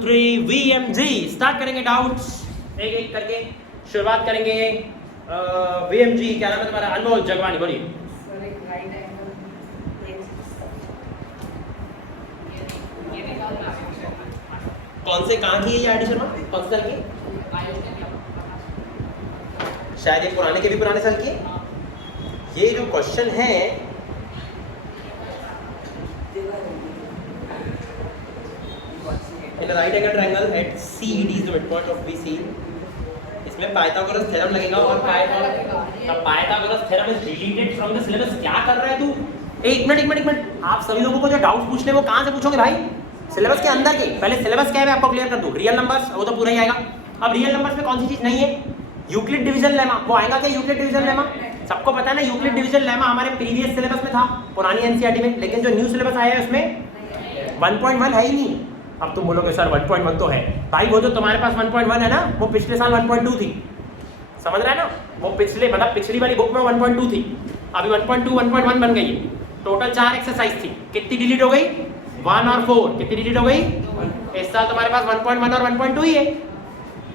3 VMG start करेंगे doubts एक एक करके शुरुआत करेंगे। VMG क्या नाम है तुम्हारा? अनमोल जगवानी, बोलिए। कौन से कहाँ की है ये आईडी शर्मा? कौन से साल की? शायद ये पुराने के भी पुराने साल की है। ये जो क्वेश्चन है in a right angle triangle at CED is the midpoint of BC, इसमें पाइथागोरस थ्योरम लगेगा और Pythagoras theorem is deleted from the syllabus. क्या कर रहा है तू? एक मिनट, आप सभी लोगों को जो डाउट पूछने वो कहाँ से पूछोगे भाई? सिलेबस के अंदर के। पहले सिलेबस क्या है मैं आपको क्लियर कर दूं। रियल नंबर्स वो तो पूरा ही आएगा। अब रियल नंबर्स में कौन सी चीज नहीं है? यूक्लिड डिवीजन लेमा, वो आएगा क्या? यूक्लिड डिवीजन लेमा सबको पता है ना। यूक्लिड डिवीजन लेमा हमारे प्रीवियस सिलेबस में था, पुरानी एनसीईआरटी में, लेकिन जो न्यू सिलेबस आया है उसमें 1.1 है ही नहीं। अब तुम बोलोगे सर 1.1 तो है भाई, वो जो तुम्हारे पास 1.1 है ना, वो पिछले साल 1.2 थी। समझ रहा है ना? वो पिछली वाली बुक में 1.2 थी, अभी 1.2 1.1 बन गई है। टोटल 4 एक्सरसाइज थी, कितनी डिलीट हो गई? 1 और 4। कितनी डिलीट हो गई? इस साल तुम्हारे पास 1.1 और 1.2 ही है,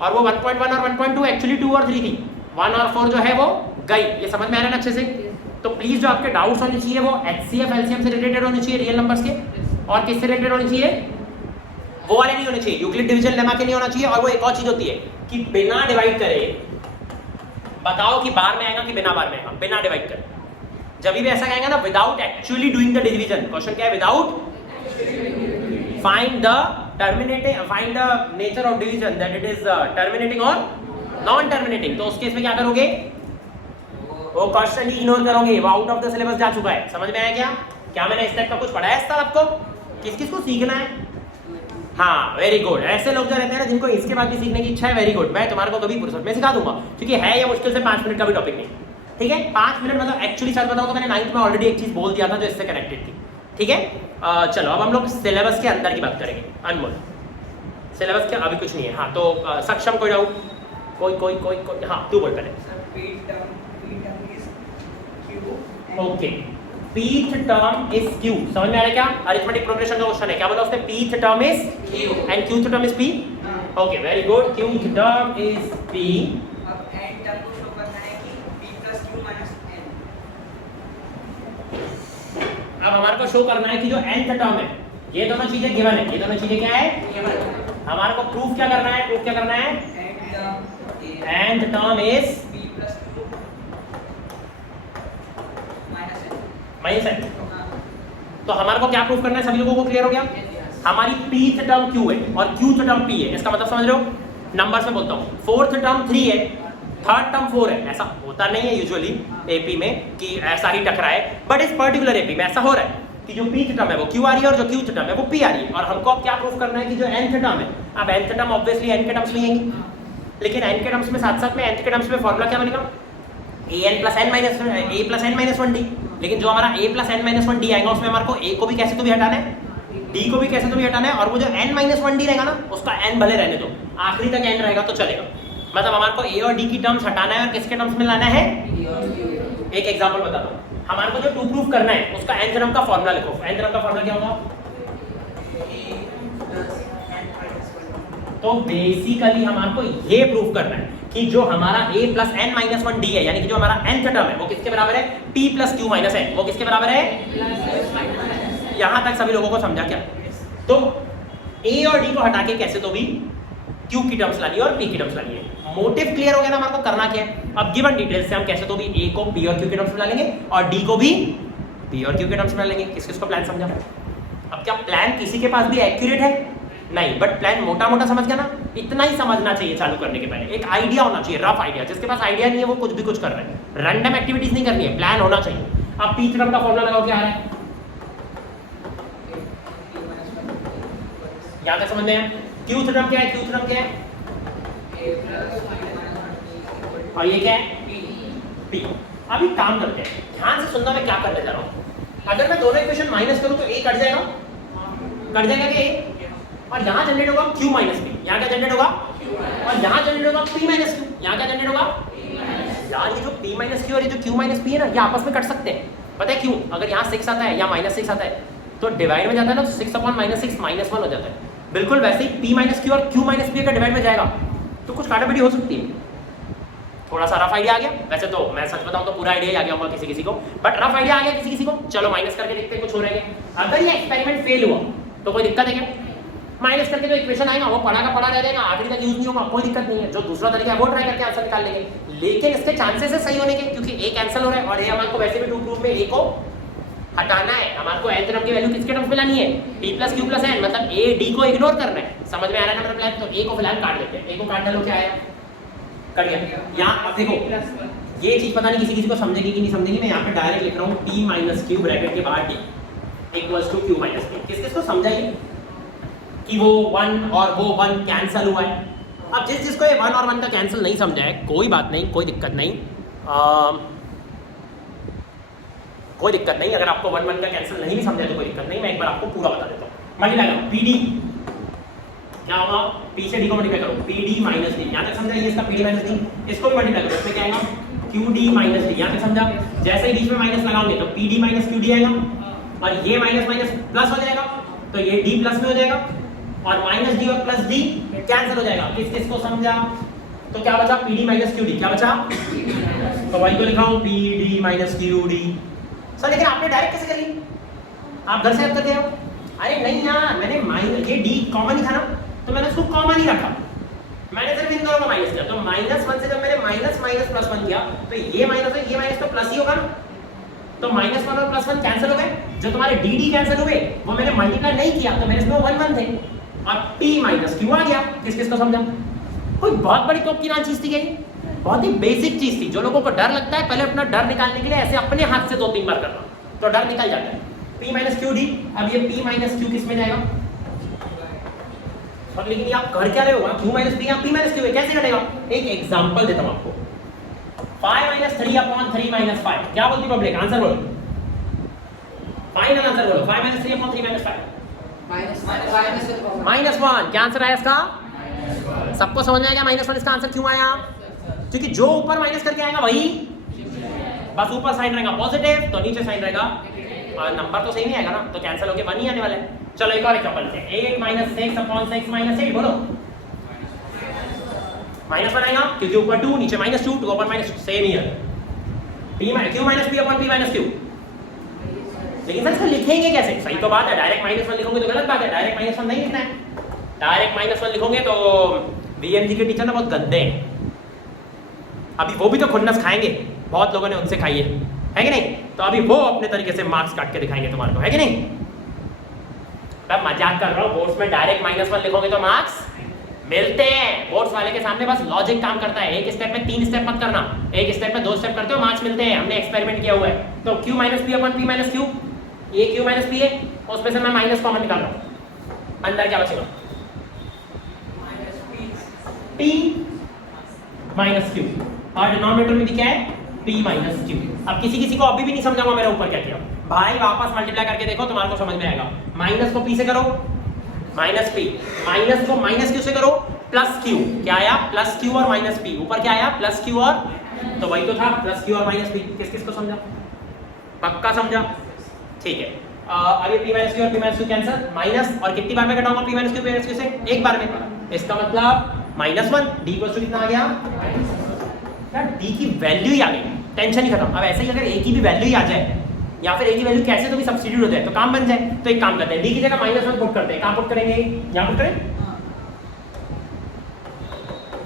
और वो 1.1 और 1.2 एक्चुअली 2 और 3 थी। 1 और 4 जो है वो गई। ये समझ में आ रहा है ना अच्छे से? तो प्लीज जो आपके डाउट्स होने चाहिए वो HCF LCM से रिलेटेड होने चाहिए, रियल नंबर्स के। और किससे रिलेटेड होने चाहिए? वो वाले नहीं होने चाहिए, यूक्लिड डिवीजन लेमा के नहीं होना चाहिए। और वो एक और चीज होती है कि बिना डिवाइड करे बताओ कि बार में आएगा कि बिना बार में आएगा। बिना डिवाइड करे जब भी ऐसा कहेंगे ना, without actually doing the division. Question क्या है? Without find the nature of division, that it is terminating और नॉन टर्मिनेटिंग। तो उस केस में क्या करोगे? वो क्वेश्चन ही इग्नोर करोगे, वो आउट ऑफ द सिलेबस जा चुका है। समझ में आया क्या मैंने इस टाइप का कुछ पढ़ाया है सर आपको? किस को सीखना है? हाँ, वेरी गुड। ऐसे लोग जो रहते हैं ना, जिनको इसके बाद भी सीखने की इच्छा है, वेरी गुड। मैं तुम्हारे को कभी फुर्सत में सिखा दूंगा, क्योंकि है ये मुश्किल से 5 मिनट का भी टॉपिक नहीं। ठीक है, 5 मिनट मतलब एक्चुअली सच बताऊं तो मैंने 9th में ऑलरेडी एक चीज बोल दिया था जो इससे कनेक्टेड थी। ठीक है, चलो अब हम लोग सिलेबस के अंदर की बात करेंगे। अनमोल, सिलेबस के अभी कुछ नहीं है। हाँ तो सक्षम कोई डाउट? कोई हाँ तू बोल पहले। Okay, pth term is q। समझ में आ रहा है क्या? अरिथमेटिक प्रोग्रेशन का क्वेश्चन है। क्या बोला उसने? pth term is q and qth term is p। Okay, very good. qth term is p। अब n टर्म को शो करना है कि p + q - n। अब हमारे को शो करना है कि जो nth टर्म है, ये दोनों चीजें गिवन है। ये दोनों चीजें क्या है? गिवन। हमारे को प्रूफ क्या करना है? प्रूफ क्या करना है? nth term is p + q minus n। तो हमारे को क्या प्रूफ करना है? सभी लोगों को क्लियर हो गया? हमारी pth टर्म q है और qth टर्म p है। इसका मतलब समझ रहे हो? नंबर्स में बोलता हूँ, 4th टर्म 3 है, 3rd टर्म 4 है। ऐसा होता नहीं है यूजुअली एपी में कि ऐसा ही टकराए, बट इस पर्टिकुलर एपी में ऐसा हो रहा है कि जो pth टर्म है वो q आ रही है और जो qth टर्म है वो p आ रही है। और हमको अब क्या प्रूफ करना है कि जो nth टर्म है, अब nth टर्म ऑब्वियसली n के टर्म्स में आएंगी, लेकिन n के टर्म्स में साथ साथ में nth के टर्म्स में फॉर्मूला क्या बनेगा? a + n - 1d। लेकिन जो हमारा a + n - 1d आएगा उसमें हमारे को a को भी कैसे तो भी हटाना है, d को भी कैसे तो भी हटाना है, और वो जो n - 1d रहेगा ना, उसका n भले रहने दो, आखिरी तक n रहेगा तो चलेगा। मतलब हमारे को a और d की टर्म्स हटाना है और किसके टर्म्स में लाना है? एक एग्जांपल बताता हूं। हमारे को जो टू प्रूफ करना है उसका nth टर्म का फॉर्मूला लिखो। nth टर्म का फॉर्मूला क्या होगा? तो बेसिकली हमारे को ये प्रूफ करना है कि जो हमारा a + n - 1d है, यानी कि जो हमारा nth टर्म है वो किसके बराबर है? p + q - n। वो किसके बराबर है? यहां तक सभी लोगों को समझा क्या? तो a और d को हटा के कैसे तो भी q की टर्म्स लानी है और p की टर्म्स लानी है। मोटिव क्लियर हो गया ना हमारे को करना क्या है? अब गिवन डिटेल्स से हम कैसे तो भी a को p और q के टर्म्स में ला लेंगे और d को भी p और q के टर्म्स में ला लेंगे। किसको प्लान समझा? अब क्या प्लान किसी के पास भी एक्यूरेट है? नहीं, बट प्लान मोटा मोटा समझ गया ना? इतना ही समझना चाहिए चालू करने के पहले। एक आइडिया होना चाहिए, रफ आइडिया। जिसके पास आइडिया नहीं है वो कुछ भी कुछ कर रहे हैं, रैंडम एक्टिविटीज नहीं करनी है, प्लान होना चाहिए। अब p टर्म का फॉर्मूला लगाओ, क्या आ रहा है? यहां तक समझ में आया? qth टर्म क्या है? qth टर्म क्या है? और ये क्या है? p। अभी काम करते हैं, ध्यान से सुनना मैं क्या करने जा रहा हूं। अगर मैं दोनों इक्वेशन माइनस करूं तो a कट जाएगा, कट जाएगा कि a, और यहाँ जनरेट होगा q - p। यहाँ क्या जनरेट होगा? और यहाँ जनरेट होगा p - q। यहाँ क्या जनरेट होगा? यार ये जो p - q और ये जो q - p है ना, ये आपस में कट सकते हैं। पता है क्यों? अगर यहाँ 6 आता है या -6 आता है तो डिवाइड में जाता है ना, तो 6/-6 -1 हो जाता है। बिल्कुल वैसे ही p माइनस क्यू और q माइनस पी का डिवाइड में जाएगा तो कुछ काटापीटी हो सकती है। थोड़ा सा रफ आइडिया आ गया, वैसे तो मैं सच बताऊं तो पूरा आइडिया ही आ गया होगा किसी किसी को, बट रफ आइडिया आ गया किसी किसी को। चलो माइनस करके देखते हैं कुछ हो रहेगा। अगर ये एक्सपेरिमेंट फेल हुआ तो कोई दिक्कत है क्या? माइनस करके जो इक्वेशन आएगा वो पढ़ा का पढ़ा रह जाएगा, आखिरी तक यूज नहीं होगा, कोई दिक्कत नहीं है। जो दूसरा तरीका है वो ट्राई करके आंसर निकाल लेंगे, लेकिन इसके चांसेस है सही होने के, क्योंकि ए कैंसिल हो रहा है और ए हमारे को वैसे भी टू प्रूफ में ए को हटाना है। हमारे को n टर्म की वैल्यू किसके टर्म्स में लानी है? p plus Q plus n, मतलब a d को इग्नोर करना है। समझ में आ रहा है ना मेरा प्लान? तो a को फिलहाल काट लेते हैं। a को काट डालो, क्या आया? कट गया। यहाँ अब देखो ये चीज पता नहीं किसी किसी को समझेगी कि नहीं समझेगी। मैं यहाँ पे डायरेक्ट लिख रहा हूँ p माइनस क्यू ब्रैकेट के बाहर d equals to q minus p। किस किस को समझाइए कि वो 1 और वो 1 कैंसिल हुआ है। अब जिस जिसको ये 1 और 1 का कैंसिल नहीं समझा है कोई बात नहीं, कोई दिक्कत नहीं, कोई दिक्कत नहीं। अगर आपको 1 1 का कैंसिल नहीं भी समझा तो कोई दिक्कत नहीं, मैं एक बार आपको पूरा बता देता हूँ। मल्टीप्लाई करो pd, क्या होगा? p से d को मल्टीप्लाई करो, pd माइनस d। यहाँ तक समझा? ये इसका pd माइनस d, इसको भी मल्टीप्लाई करो, इसमें क्या आएगा? qd minus d। यहाँ तक समझा? जैसे ही बीच में माइनस लगाओगे तो pd माइनस qd आएगा और ये माइनस माइनस प्लस हो जाएगा तो ये d प्लस में हो जाएगा और माइनस d और प्लस d कैंसिल हो जाएगा। किस किस को समझा? तो क्या बचा? pd minus qd। क्या बचा? तो वही को लिखा हूँ pd माइनस qd। सर लेकिन आपने डायरेक्ट कैसे कर ली? आप घर से याद करते हो? अरे नहीं यार, मैंने माइनस ये d कॉमन ही था ना, तो मैंने उसको कॉमन ही रखा, मैंने सिर्फ इन दोनों को माइनस किया। तो माइनस 1 से जब मैंने माइनस माइनस प्लस 1 किया तो ये माइनस है, ये माइनस तो प्लस ही होगा ना। तो माइनस 1 और प्लस 1 कैंसिल हो गए। जो तुम्हारे dd कैंसिल हुए वो मैंने मल्टीप्लाई नहीं किया तो मेरे इसमें 1 1 थे और p माइनस q आ गया। किस किस को समझा? कोई बहुत बड़ी तोप की ना चीज थी, बहुत ही बेसिक चीज थी। जो लोगों को डर लगता है पहले अपना डर निकालने के लिए ऐसे अपने हाथ से 2-3 बार करना तो डर निकल जाता है। p minus Q D. अब ये p माइनस क्यू किस में जाएगा? और लेकिन आप कर क्या रहे हो? q माइनस p या p माइनस क्यू कैसे कटेगा? एक एग्जांपल देता हूं आपको। 5 माइनस 3 अपॉन 3 माइनस 5। क्या बोलती पब्लिक? आंसर बोलो, फाइनल आंसर बोलो। 5 माइनस 3 अपॉन 3 माइनस 5 माइनस 1। क्या आंसर आया इसका? सबको समझ में आ गया माइनस 1 इसका आंसर क्यों आया? क्योंकि जो ऊपर माइनस करके आएगा वही, बस ऊपर साइन रहेगा पॉजिटिव तो नीचे साइन रहेगा और नंबर तो सही नहीं आएगा ना, तो कैंसिल होके 1 ही आने वाला है। चलो एक और एग्जांपल लेते हैं। 8 माइनस 6 अपॉन 6 माइनस 8। बोलो माइनस 1 आएगा क्योंकि ऊपर 2 नीचे माइनस 2, 2 अपॉन माइनस 2 सेम ही है। p minus q minus p upon p minus q। लेकिन सर इसको लिखेंगे कैसे? सही तो बात है, डायरेक्ट माइनस 1 लिखोगे तो गलत बात है। डायरेक्ट माइनस 1 नहीं लिखना है। डायरेक्ट माइनस 1 लिखोगे तो बीएमजी के टीचर ना बहुत गंदे हैं, अभी वो भी तो खुन्नस खाएंगे, बहुत लोगों ने उनसे खाई है कि नहीं? तो अभी वो अपने तरीके से मार्क्स काट के दिखाएंगे तुम्हारे को, है कि नहीं? मैं मजाक कर रहा हूँ। बोर्ड्स में डायरेक्ट माइनस 1 लिखोगे तो मार्क्स मिलते हैं। बोर्ड्स वाले के सामने बस लॉजिक काम करता है। एक स्टेप में 3 स्टेप मत करना, एक स्टेप में 2 स्टेप करते हो मार्क्स मिलते हैं। हमने एक्सपेरिमेंट किया हुआ है। तो q माइनस पी अपन p माइनस क्यू, ये q माइनस पी है, उसमें से मैं माइनस कॉमन निकाल रहा हूँ। अंदर क्या बचेगा? p माइनस क्यू और डिनोमिनेटर में भी क्या है? p minus Q. अब किसी किसी को अभी भी नहीं समझाऊंगा मेरे ऊपर क्या किया भाई, वापस मल्टीप्लाई करके देखो तुम्हारे को समझ में आएगा। माइनस को p से करो माइनस p, माइनस को माइनस क्यू से करो प्लस q। क्या आया? प्लस q और माइनस p। ऊपर क्या आया? प्लस q और, तो वही तो था प्लस q और माइनस p। किस किस को समझा? पक्का समझा? ठीक है। अब ये p माइनस q और p minus q cancel, minus और कितनी बार में घटाऊंगा p माइनस q से? एक बार में। इसका मतलब माइनस 1 d इक्वल टू कितना आ गया यार? d की वैल्यू ही आ गई, टेंशन ही खत्म। अब ऐसे ही अगर a की भी वैल्यू ही आ जाए या फिर a की वैल्यू कैसे तो भी सब्स्टिट्यूट हो जाए तो काम बन जाए। तो एक काम करते हैं, d की जगह माइनस 1 पुट करते हैं। कहां पुट करेंगे? यहां पुट करें?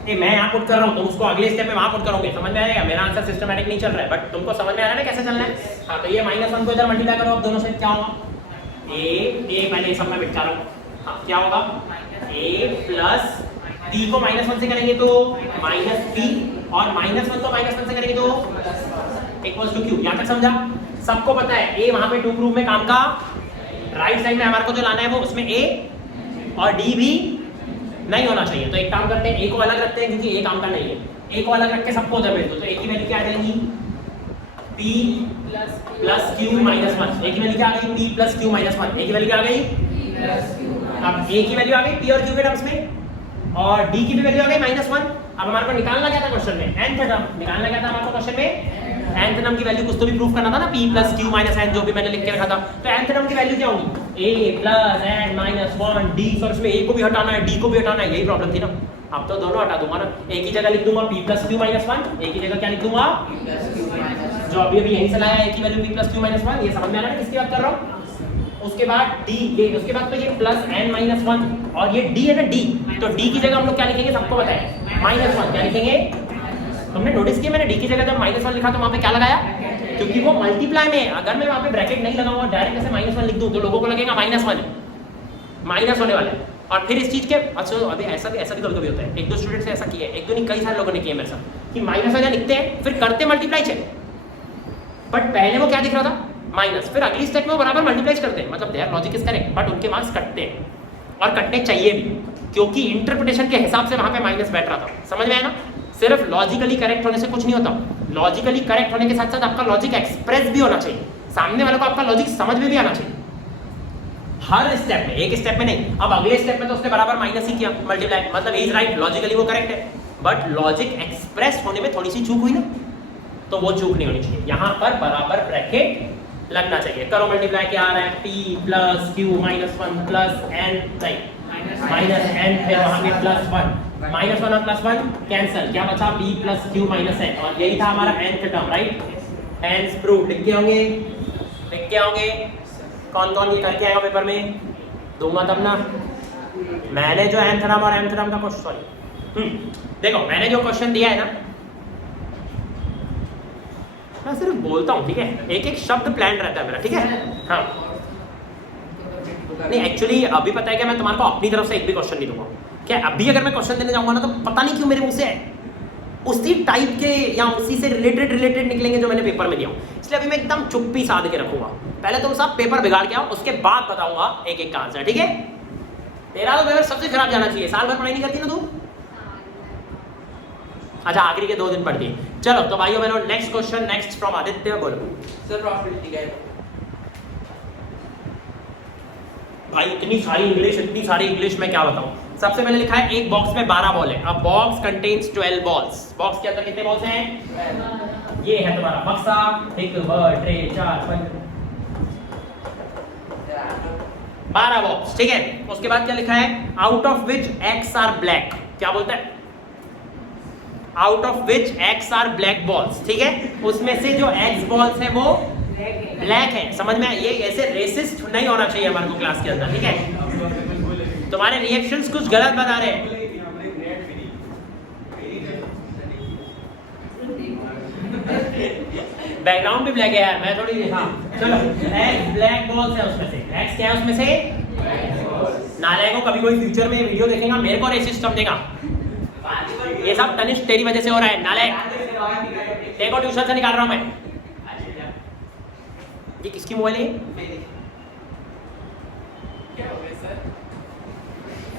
ये मैं यहां पुट कर रहा हूं, तुम उसको अगले स्टेप में वहां पुट करोगे, समझ में आएगा? मेरा आंसर सिस्टमैटिक नहीं चल रहा है बट तुमको समझ में आ रहा है ना कैसे चलना है? हां, तो ये माइनस 1 को इधर मल्टीप्लाई करो। अब दोनों से क्या होगा? a पहले सब में बिठा रहा हूं। हां, क्या होगा? a प्लस p को माइनस 1 से करेंगे तो माइनस p और माइनस 1 को माइनस 1 से करेंगे तो इक्वल्स टू q। यहां तक समझा? सबको पता है a वहां पे टू प्रूफ में काम का राइट साइड में हमारे को जो लाना है वो उसमें a और d भी नहीं होना चाहिए। तो एक काम करते हैं, a को अलग रखते हैं क्योंकि a काम का नहीं है। a को अलग रख के सबको उधर भेज दो तो a की वैल्यू क्या आ जाएगी? p plus q minus 1। a की वैल्यू क्या आ गई? p plus q minus 1। a की वैल्यू क्या आ गई? अब a की वैल्यू आ गई p और q के टर्म्स में और d की भी वैल्यू आ गई माइनस 1। अब हमारे को निकालना क्या था क्वेश्चन में? nth टर्म निकालना क्या था हमारे को क्वेश्चन में? nth नंबर की वैल्यू कुछ तो भी प्रूव करना था ना, p plus q minus n जो भी मैंने लिख के रखा था, तो nth नंबर की वैल्यू क्या होगी a plus n minus 1 d, sir इसमें a को भी हटाना है d को भी हटाना है, यही प्रॉब्लम थी ना। अब तो दोनों हटा दूंगा ना, एक ही जगह लिख दूंगा p प्लस q माइनस 1, एक ही जगह क्या लिख दूंगा जो अभी अभी यहीं से लाया है, एक ही value p plus q minus 1, ये समझ में आ रहा है किसकी बात कर रहा हूँ। उसके बाद d, ये उसके बाद तो ये प्लस n माइनस 1 और ये d है ना d, तो d की जगह हम लोग क्या लिखेंगे सबको पता है माइनस 1, क्या लिखेंगे, तुमने नोटिस किया मैंने d की जगह जब माइनस 1 लिखा तो वहां पे क्या लगाया, क्योंकि वो मल्टीप्लाई में है, अगर मैं वहां पे ब्रैकेट नहीं लगाऊंगा डायरेक्ट ऐसे माइनस 1 लिख दूं तो लोगों को लगेगा माइनस 1 माइनस होने वाला है। और फिर इस चीज के अच्छा अभी ऐसा भी कभी होता है, एक दो स्टूडेंट्स ने ऐसा किया है, एक दो नहीं कई सारे लोगों ने किया मेरे साथ कि माइनस वजह लिखते हैं फिर करते मल्टीप्लाई चेक, बट पहले वो क्या दिख रहा था माइनस, फिर अगली स्टेप में वो बराबर मल्टीप्लाई करते हैं, मतलब their logic is correct, but उनके मार्क्स कटते हैं और कटने चाहिए भी, क्योंकि इंटरप्रिटेशन के हिसाब से वहां पे माइनस बैठ रहा था, समझ में आया ना। सिर्फ लॉजिकली करेक्ट होने से कुछ नहीं होता, लॉजिकली करेक्ट होने के साथ साथ आपका लॉजिक एक्सप्रेस भी होना चाहिए, सामने वाले को आपका लॉजिक समझ में भी आना चाहिए हर स्टेप में, एक स्टेप में नहीं। अब अगले स्टेप में तो उसने बराबर माइनस ही किया मल्टीप्लाई, मतलब इज राइट, लॉजिकली वो करेक्ट है, बट लॉजिक एक्सप्रेस होने में थोड़ी सी चूक हुई ना, तो वो चूक नहीं होनी चाहिए, यहाँ पर बराबर ब्रैकेट लगना चाहिए। करो मल्टीप्लाई, क्या आ रहा है p plus q minus 1 plus n minus n, फिर वहां पे प्लस 1 माइनस 1 और प्लस 1 कैंसिल, क्या बचा p plus q minus n, और यही था हमारा nth term, right. Hence prove लिख के होंगे कौन कौन ये करके आएगा पेपर में, दूंगा तब ना। मैंने जो nth टर्म और mth टर्म का क्वेश्चन, सॉरी देखो मैंने जो क्वेश्चन दिया है ना, मैं सिर्फ बोलता हूँ, ठीक है, एक एक शब्द प्लान रहता है मेरा, ठीक है। हाँ नहीं एक्चुअली अभी पता है कि मैं तुम्हारे को अपनी तरफ से एक भी क्वेश्चन नहीं दूंगा, क्या अभी अगर मैं क्वेश्चन देने जाऊंगा ना तो पता नहीं क्यों मेरे मुंह से उसी टाइप के या उसी से रिलेटेड निकलेंगे जो मैंने पेपर में दिया, इसलिए अभी मैं एकदम चुप्पी साध के रखूंगा, पहले तुम सब पेपर बिगाड़ के आओ, उसके बाद बताऊंगा एक एक का आंसर, ठीक है। तेरा तो पेपर सबसे खराब जाना चाहिए, साल भर पढ़ाई नहीं करती ना तू, अच्छा आखिरी के 2 दिन पढ़ती है। चलो तो भाइयों बहनों next question, next from Aditya, बोलो सर प्रॉफिट क्या है भाई, इतनी सारी इंग्लिश मैं क्या बताऊं। सबसे पहले लिखा है एक बॉक्स में 12 बॉल है, अब बॉक्स कंटेन्स 12 बॉल्स, बॉक्स के अंदर कितने बॉल्स हैं, ये है तुम्हारा बक्सा, 1 2 3 4 5 12 बॉक्स, ठीक है। उसके बाद क्या लिखा है, out of which X are black, क्या बोलता है, out of which X are black balls, ठीक है, उसमें से जो एक्स बॉल्स है वो ब्लैक है, समझ में। ये ऐसे रेसिस्ट नहीं होना चाहिए हमारे को क्लास के अंदर, ठीक है। तुम्हारे रिएक्शंस कुछ गलत बता रहे हैं, बैकग्राउंड भी ब्लैक है यार, मैं थोड़ी, हाँ चलो, एक्स ब्लैक बॉल्स है उसमें से, एक्स क्या है उसमें से, नालायकों कभी कोई फ्यूचर में वीडियो देखेगा मेरे को रेसिस्ट समझेगा, ये सब तनिष्क तेरी वजह से हो रहा है, नालायक देखो ट्यूशन से निकाल रहा हूं मैं। ये किसकी मोबाइल है,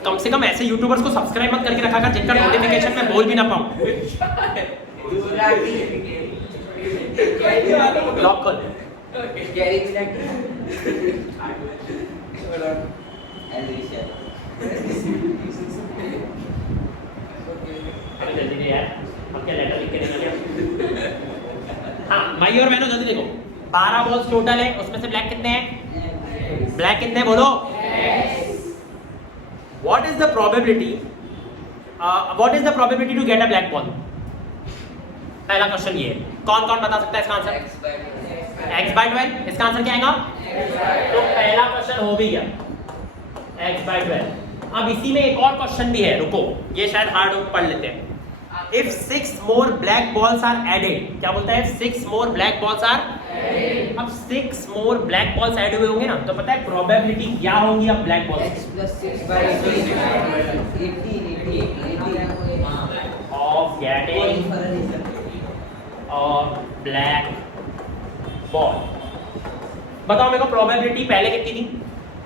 कम से कम ऐसे यूट्यूबर्स को सब्सक्राइब मत करके रखा कर जिनका नोटिफिकेशन मैं बोल भी ना पाऊं, ब्लॉक कर जल्दी दे यार, अब क्या लेटर लिख के देना। हाँ भाई और बहनों जल्दी देखो, 12 बॉल्स टोटल है, उसमें से ब्लैक कितने हैं, ब्लैक कितने हैं बोलो, what is the probability to get a black ball, पहला क्वेश्चन ये है, कौन कौन बता सकता है इसका आंसर, x/12, इसका आंसर क्या आएगा, तो पहला क्वेश्चन हो भी गया x/12। अब इसी में एक और क्वेश्चन भी है, रुको ये शायद हार्ड हो, पढ़ लेते हैं। If 6 more black balls are added, क्या बोलता है, 6 more black balls are added। अब 6 more black balls add हुए होंगे ना, तो पता है प्रोबेबिलिटी क्या होगी अब black balls of getting black ball, बताओ मेरे को प्रोबेबिलिटी पहले कितनी थी,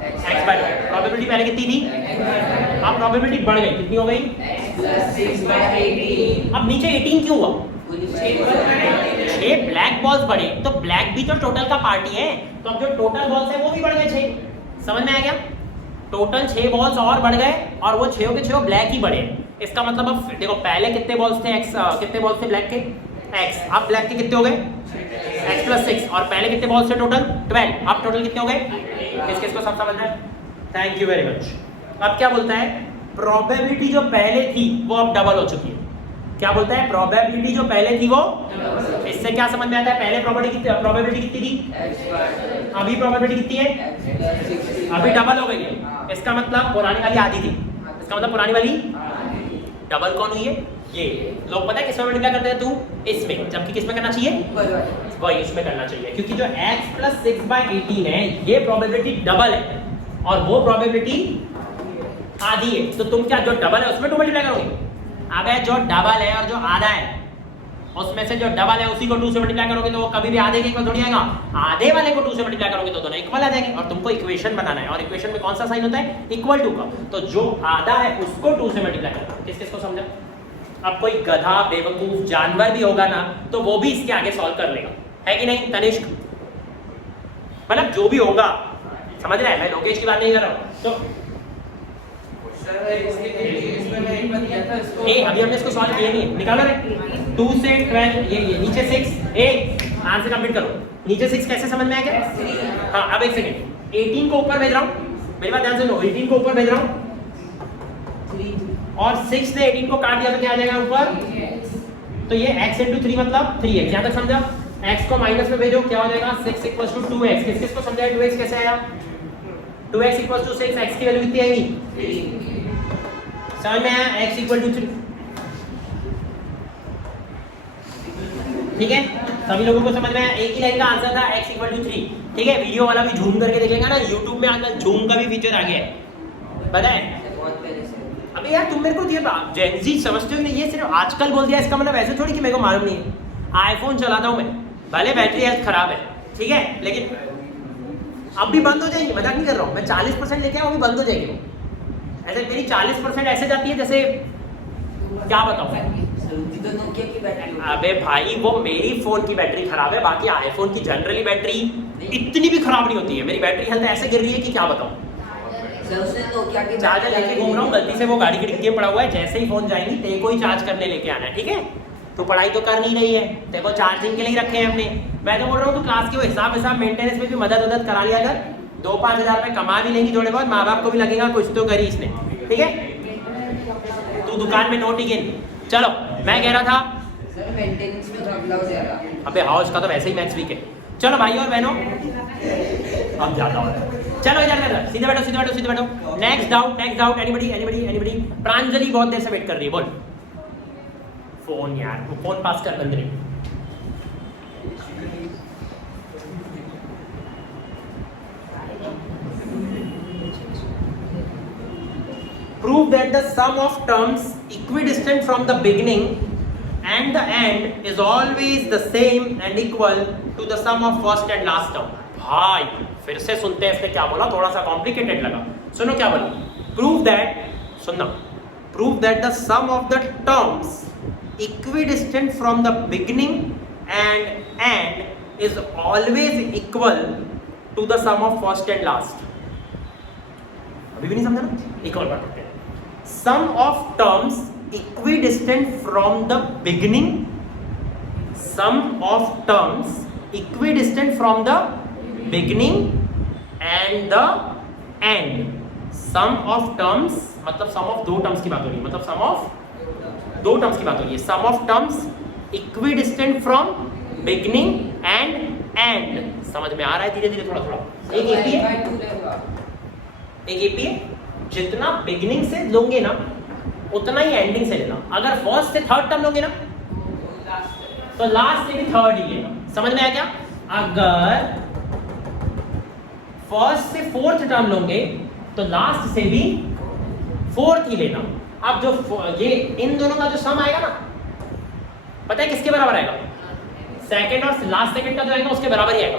x/12, प्रोबेबिलिटी पहले कितनी थी, अब प्रोबेबिलिटी बढ़ गई, कितनी हो गई, अब नीचे 18 क्यों हुआ, 6 ब्लैक बॉल्स बढ़े, तो ब्लैक भी तो टोटल का पार्टी है, तो अब जो टोटल बॉल्स है वो भी बढ़ गए 6, समझ में आ गया, टोटल 6 बॉल्स और बढ़ गए और वो 6 के 6 ब्लैक ही बढ़े, इसका मतलब अब देखो पहले कितने बॉल्स थे, कितने बॉल्स थे ब्लैक के, x। अब ब्लैक के कितने हो गए x प्लस 6 और पहले कितने बॉल्स थे टोटल 12। अब टोटल कितने हो गए किसको सब समझ में। Thank you very much. अब क्या बोलता है प्रोबेबिलिटी जो पहले थी वो अब डबल हो चुकी है। क्या बोलता है प्रोबेबिलिटी जो पहले थी वो, इससे क्या समझ में आता है पहले प्रोबेबिलिटी कितनी थी, अभी प्रोबेबिलिटी कितनी है, अभी डबल हो गई है। इसका मतलब पुरानी वाली आधी थी, इसका मतलब पुरानी वाली डबल कौन हुई है ये। लोग पता है किसमें मल्टीप्लाई करते हैं तू इसमें, जबकि किसमें करना चाहिए वही इसमें करना चाहिए, क्योंकि जो x प्लस 6/18 है ये प्रोबेबिलिटी डबल है और वो प्रोबेबिलिटी आधी है। तो तुम क्या जो डबल है उसमें 2 मल्टीप्लाई करोगे। अबे जो डबल है और जो आधा है उसमें से जो डबल है उसी को 2 से मल्टीप्लाई करोगे तो वो कभी भी आधे के इक्वल थोड़ी आएगा। आधे वाले को 2 से मल्टीप्लाई करोगे तो दोनों इक्वल आ जाएंगे। और तुमको इक्वेशन बनाना है और इक्वेशन में कौन सा साइन होता है इक्वल टू का। तो जो आधा है उसको 2 से मल्टीप्लाई करना। किस किस को समझा। अब कोई गधा बेवकूफ जानवर भी होगा ना तो वो भी इसके आगे सॉल्व कर लेगा, है कि नहीं तनिष्क। मतलब जो भी होगा समझ रहा है, मैं लोकेश की बात नहीं कर रहा हूँ। तो अभी हमने इसको सॉल्व किया नहीं, निकालो रे 2 से 12 ये नीचे 6 आंसर कंप्लीट करो। नीचे 6 कैसे समझ में आ गया। हाँ अब एक सेकंड 18 को ऊपर भेज रहा हूँ, मेरी बात ध्यान से लो। 18 को ऊपर भेज रहा हूँ और 6 से 18 को काट दिया तो क्या आ जाएगा ऊपर। तो ये x into 3 मतलब 3x। यहाँ तक समझा। x को माइनस में भेजो क्या हो जाएगा 6 equals to 2x। किस किस को समझाया 2x कैसे आया। 2x equals to 6, x की वैल्यू कितनी आएगी समझ में आया x equal to 3। ठीक है सभी लोगों को समझ में आया। एक ही लाइन का आंसर था x equal to 3। ठीक है वीडियो वाला भी झूम करके देखेगा ना, YouTube में आजकल झूम का भी फीचर आ गया है पता है। अबे यार तुम मेरे को ये जेन ज़ी समझते हो नहीं, ये सिर्फ आजकल बोल दिया इसका मतलब ऐसे थोड़ी कि मेरे को मालूम नहीं है। आईफोन चलाता हूँ मैं, भले बैटरी हेल्थ खराब है ठीक है, लेकिन अब भी बंद हो जाएगी, मजाक नहीं कर रहा हूँ मैं। 40% लेके आया वो भी बंद हो जाएगी। ऐसे मेरी 40% ऐसे जाती है जैसे क्या बताऊँ। अबे भाई वो मेरी फोन की बैटरी खराब है, बाकी आईफोन की जनरली बैटरी इतनी भी खराब नहीं होती है। मेरी बैटरी हेल्थ ऐसे गिर रही है कि क्या बताऊँ। चार्जर लेके घूम रहा हूँ, गलती से वो गाड़ी की डिक्की में पड़ा हुआ है। जैसे ही फोन जाएंगी तेरे को ही चार्ज करने लेके आना है ठीक है। तो पढ़ाई तो कर नहीं रही है, तेरे को चार्जिंग के लिए रखे हैं हमने। मैं तो बोल रहा हूँ तू क्लास के हिसाब मेंटेनेंस में भी मदद करा लिया कर। 2-5 हज़ार रुपये कमा भी लेंगी थोड़े बहुत, माँ बाप को भी लगेगा कुछ तो करी इसने ठीक है। तू दुकान में नोट ही गिन। चलो मैं कह रहा था सर मेंटेनेंस में तो अगला हो जाएगा। अबे हाउस का तो वैसे ही मैथ्स वीक है। चलो भाई और बहनों अब ज्यादा हो रहा है। चलो इधर सीधे बैठो। Next doubt anybody. प्रांजलि बहुत देर से वेट कर रही है, बोल। फोन यार वो फोन पास कर बंद नहीं। Prove that the sum of terms equidistant from the beginning and the end is always the same and equal to the sum of first and last term। भाई फिर से सुनते हैं इसने क्या बोला, थोड़ा सा कॉम्प्लिकेटेड लगा। सुनो क्या बोला। प्रूव दैट, सुनना, prove that the sum of the terms equidistant from the beginning and end is always equal to the sum of first and last। अभी भी नहीं समझा ना, एक और बार करते हैं। sum of terms equidistant from the beginning, sum of terms equidistant from the beginning and the end। sum of terms मतलब sum of 2 terms की बात हो रही है, मतलब sum of 2 terms की बात हो रही है। sum of terms equidistant from beginning and end। समझ में आ रहा है धीरे धीरे थोड़ा थोड़ा। एक एपी है, जितना बिगिनिंग से लोगे ना उतना ही एंडिंग से लेना। अगर फर्स्ट से थर्ड टर्म लोगे ना तो लास्ट से भी थर्ड ही लेना। समझ में आया क्या। अगर फर्स्ट से फोर्थ टर्म लोगे तो लास्ट से भी फोर्थ ही लेना। अब जो ये इन दोनों का जो सम आएगा ना, पता है किसके बराबर आएगा, सेकंड और लास्ट सेकंड का जो आएगा उसके बराबर ही आएगा।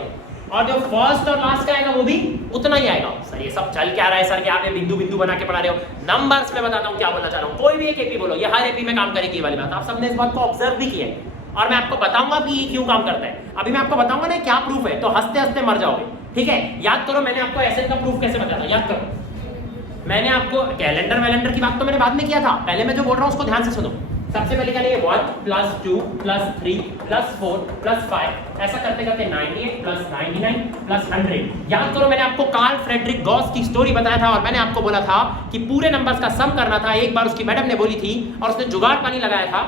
और जो फर्स्ट और लास्ट का आएगा वो भी उतना ही आएगा। सर ये सब चल क्या रहा है सर, कि आप ये बिंदु बिंदु बना के पढ़ा रहे हो। नंबर्स में बताता हूँ क्या बोलना चाह रहा हूँ। कोई भी एक एपी बोलो, ये हर एपी में काम करेगी ये वाली बात। आप सबने इस बात को ऑब्जर्व भी किया है और मैं आपको बताऊंगा कि ये क्यों काम करता है। अभी मैं आपको बताऊंगा ना क्या प्रूफ है, तो हंसते हंसते मर जाओगे। ठीक है, याद करो मैंने आपको एसएन का प्रूफ कैसे बताया था, याद करो। मैंने आपको कैलेंडर वैलेंडर की बात तो मैंने बाद में किया था, पहले मैं जो बोल रहा हूँ उसको ध्यान से सुनो। सबसे पहले क्या लेंगे 1 प्लस 2 प्लस 3 प्लस 4 प्लस 5, ऐसा करते करते 98 प्लस 99 प्लस 100। याद करो मैंने आपको कार्ल फ्रेडरिक गॉस की स्टोरी बताया था और मैंने आपको बोला था कि पूरे नंबर्स का सम करना था। एक बार उसकी मैडम ने बोली थी और उसने जुगाड़ पानी लगाया था,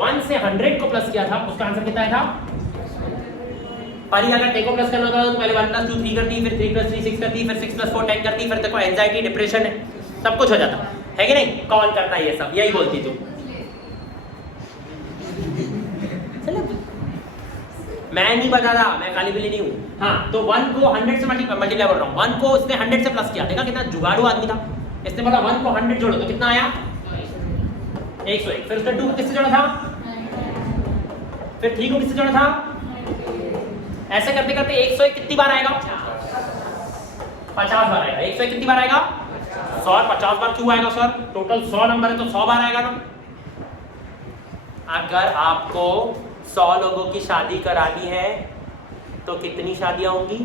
1 से 100 को प्लस किया था, उसका आंसर कितना आया था? पहले अगर 10 को प्लस करना था तो पहले 1 प्लस 2 3 करती, फिर 3 प्लस 3 6 करती, फिर 6 प्लस 4 10 करती, फिर देखो एंजाइटी डिप्रेशन है सब कुछ हो जाता है कि नहीं? कौन करता है ये सब? यही बोलती तू। मैं नहीं बताता, मैं काली बिल्ली नहीं हूँ। हाँ तो 1 को 100 से मल्टीप्लाई बोल रहा हूँ, 1 को उसने 100 से प्लस किया, देखा कितना जुगाड़ू आदमी था। इसने बोला 1 को 100 जोड़ो तो कितना आया? 101। फिर उसने 2 को किससे जोड़ा था? फिर 3 को किससे जोड़ा था? ऐसे करते करते 101 कितनी बार आएगा? 50 बार आएगा। 101 कितनी बार आएगा? 100 और 50 बार क्यों आएगा सर? टोटल 100 नंबर है तो 100 बार आएगा ना। अगर आपको 100 लोगों की शादी करानी है तो कितनी शादियां होंगी?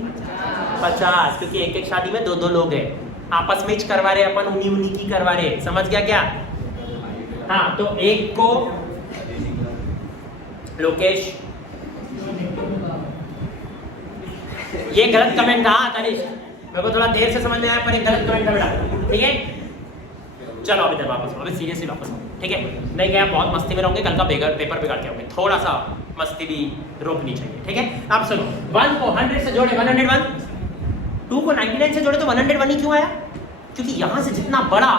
50, क्योंकि एक एक शादी में 2-2 लोग हैं, आपस में करवा रहे, अपन उन्हीं उन्हीं की करवा रहे। समझ गया क्या? हाँ तो एक को लोकेश, ये गलत कमेंट था तनिष, मेरे को थोड़ा देर से समझ में आया पर एक गलत कमेंट था बेटा, ठीक है? चलो अभी वापस अभी सीरियसली वापस आओ, ठीक है? नहीं गया बहुत मस्ती में रहोगे, कल का पेपर बिगाड़ के आओगे, थोड़ा सा मस्ती भी रोकनी चाहिए, ठीक है? आप सुनो, 1 को 100 से जोड़े 101, 2 को 99 से जोड़े तो 101 ही क्यों आया? क्योंकि यहां से जितना बड़ा,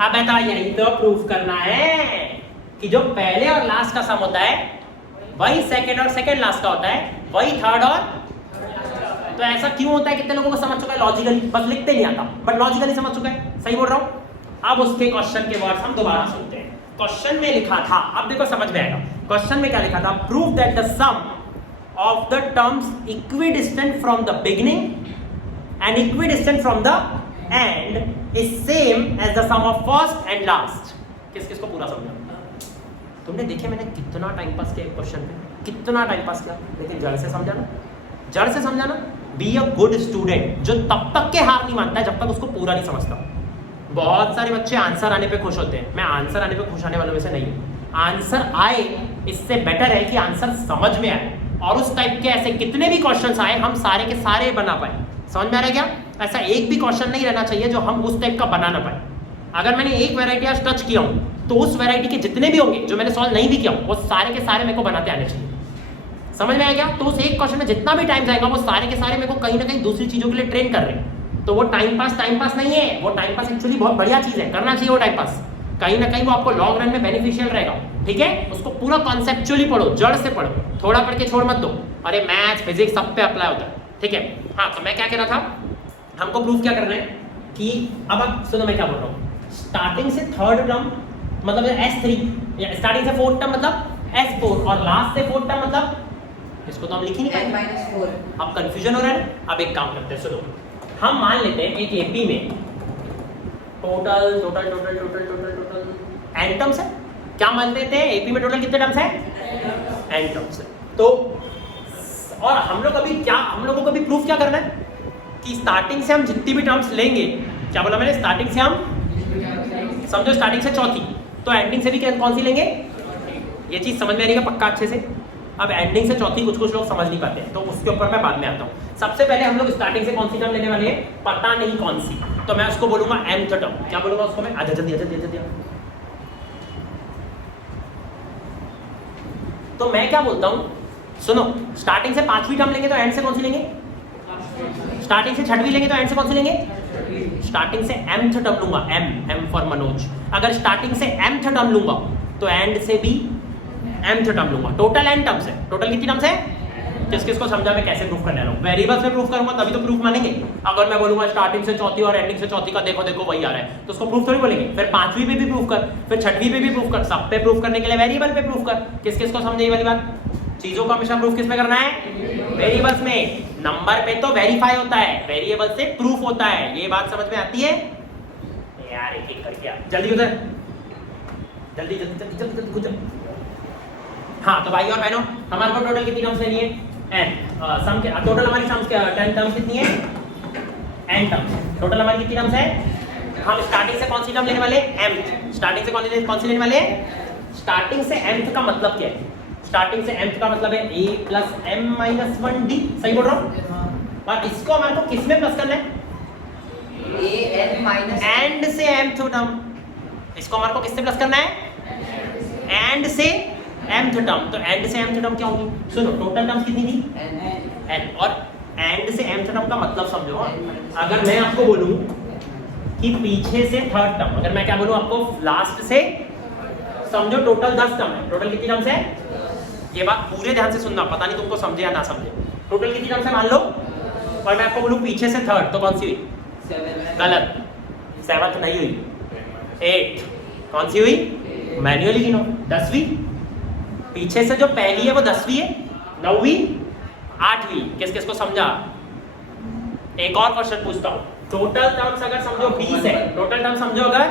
अब बेटा यही तो प्रूफ करना है कि जो पहले और लास्ट का सम होता है वही सेकंड और सेकंड लास्ट का होता है, वही थर्ड और, तो ऐसा क्यों होता है? कितने लोगों को समझ चुका है लॉजिकली? बस लिखते नहीं आता बट लॉजिकली समझ चुका है, सही बोल रहा हूं? अब उसके क्वेश्चन के वर्ड्स हम दोबारा सुनते हैं। क्वेश्चन में लिखा था, अब देखो समझ में आएगा, क्वेश्चन में क्या लिखा था? Prove that the sum of the terms equidistant from the beginning and equidistant from the end is same as the sum of first and last. किस किस को पूरा समझा? तुमने देखे मैंने कितना टाइम पास किया क्वेश्चन पे, कितना टाइम पास किया, लेकिन जड़ से समझाना, जड़ से समझाना। बी अ गुड स्टूडेंट, जो तब तक के हार नहीं मानता है जब तक उसको पूरा नहीं समझता। बहुत सारे बच्चे आंसर आने पे खुश होते हैं, मैं आंसर आने पे खुश आने वालों में से नहीं हूँ। आंसर आए इससे बेटर है कि आंसर समझ में आए, और उस टाइप के ऐसे कितने भी क्वेश्चंस आए हम सारे के सारे बना पाए। समझ में आ रहा है क्या? ऐसा एक भी क्वेश्चन नहीं रहना चाहिए जो हम उस टाइप का बना ना पाए। अगर मैंने एक वैरायटी आज टच किया हूँ तो उस वैरायटी के जितने भी होंगे जो मैंने सॉल्व नहीं भी किया हूँ वो सारे के सारे मेरे को बनाते आने चाहिए। समझ में आ गया? तो उस एक क्वेश्चन में जितना भी टाइम जाएगा वो सारे के सारे मेरे को कहीं ना कहीं दूसरी चीजों के लिए ट्रेन कर रहे हैं। तो वो टाइम पास नहीं है, वो टाइम पास एक्चुअली बहुत बढ़िया चीज है, करना चाहिए वो टाइम पास। कहीं ना कहीं वो आपको लॉन्ग रन में बेनिफिशियल रहेगा, ठीक है? उसको पूरा कॉन्सेप्चुअली पढ़ो, जड़ से पढ़ो, थोड़ा पढ़ के छोड़ मत दो। अरे मैथ्स फिजिक्स सब पे अप्लाई होता है, ठीक है? हाँ तो मैं क्या कह रहा था, हमको प्रूफ क्या करना है कि अब आप सुनो मैं क्या बोल रहा हूँ। स्टार्टिंग से थर्ड टर्म मतलब S3, स्टार्टिंग से फोर्थ टर्म मतलब S4 और लास्ट से फोर्थ टर्म मतलब इसको तो हम लिख ही नहीं पाएंगे। अब कंफ्यूजन हो रहा है। अब एक काम करते हैं, सुनो, हम मान लेते हैं एक एपी में total total total total total total N terms है। क्या मान लेते हैं एपी में टोटल कितने टर्म्स है? एन टर्म्स है। तो और हम लोगों को भी प्रूफ क्या करना है कि स्टार्टिंग से हम जितनी भी टर्म्स लेंगे, क्या बोला मैंने, स्टार्टिंग से हम समझो स्टार्टिंग से चौथी, तो एंडिंग से भी कौन सी लेंगे? ये चीज समझ में आएगा पक्का अच्छे से। अब एंडिंग से चौथी कुछ लोग समझ नहीं पाते हैं, तो उसके ऊपर मैं बाद में आता हूँ। सबसे पहले हम लोग स्टार्टिंग से कौन सी टर्म लेने वाले हैं, पता नहीं कौन सी, तो मैं उसको बोलूंगा nth टर्म। क्या बोलूंगा उसको मैं? आजा जल्दी। तो मैं क्या बोलता हूँ, सुनो, स्टार्टिंग से 5वीं टर्म लेंगे तो एंड से कौन सी लेंगे? स्टार्टिंग से 6वीं लेंगे तो एंड से कौन सी लेंगे? स्टार्टिंग से mth टर्म लूंगा, m फॉर मनोज। अगर स्टार्टिंग से mth टर्म लूंगा तो एंड से भी mth टर्म लूंगा। टोटल n टर्म्स है। टोटल कितनी टर्म्स है? किस किस को समझा मैं कैसे प्रूफ करने वाला हूं? वेरिएबल्स में प्रूफ करूंगा तभी तो प्रूफ मानेंगे। अगर मैं बोलूंगा स्टार्टिंग से चौथी और एंडिंग से चौथी का देखो वही आ रहा है, तो उसको प्रूफ थोड़ी बोलेंगे। फिर 5वीं पे भी प्रूफ कर, फिर 6वीं पे भी प्रूफ कर, सब पे प्रूफ करने के लिए वेरिएबल पे प्रूफ कर। किस किस को समझे ये वाली बात? चीजों का हमेशा प्रूफ किस में करना है? वेरिएबल्स में। नंबर पे तो वेरीफाई होता है, वेरिएबल से प्रूफ होता है। ये बात समझ में आती है यार? एक एक करके जल्दी उधर, जल्दी कुछ। हाँ तो भाई और बहनों, हमारे को टोटल कितनी टर्म्स लेनी है? n। सम के टोटल हमारी टर्म्स 10 टर्म्स कितनी है? n terms. टोटल हमारी कितनी टर्म्स है? हम स्टार्टिंग से कौन सी टर्म लेने वाले हैं? mth। स्टार्टिंग से कौन सी लेने वाले हैं? स्टार्टिंग से mth का मतलब क्या है? स्टार्टिंग से mth का मतलब है a plus m minus 1d। सही बोल रहा हूँ? और इसको हमारे को किस में प्लस करना है? एंड से mth टर्म। इसको हमारे को किससे प्लस करना है? एंड से mth टर्म। तो एंड से mth टर्म क्या होगी? सुनो, टोटल टर्म्स कितनी थी? n। और एंड से mth टर्म का मतलब समझो। अगर मैं आपको बोलूं कि पीछे से थर्ड टर्म, अगर मैं क्या बोलूं आपको, लास्ट से, समझो टोटल 10 टर्म है। टोटल कितनी टर्म्स है? ये बात पूरे ध्यान से सुनना, पता नहीं तुमको समझे या ना समझे। टोटल कितनी टर्म्स है मान लो, और मैं आपको बोलूं पीछे से थर्ड, तो कौन सी हुई? गलत, 7th नहीं हुई, 8th। कौन सी हुई? मैन्युअली गिनो। 10वीं। पीछे से जो पहली है वो 10वीं है, 9वीं, 8वीं। किस किस को समझा? एक और क्वेश्चन पूछता हूँ। टोटल टर्म्स अगर समझो 20 है, टोटल टर्म समझो अगर,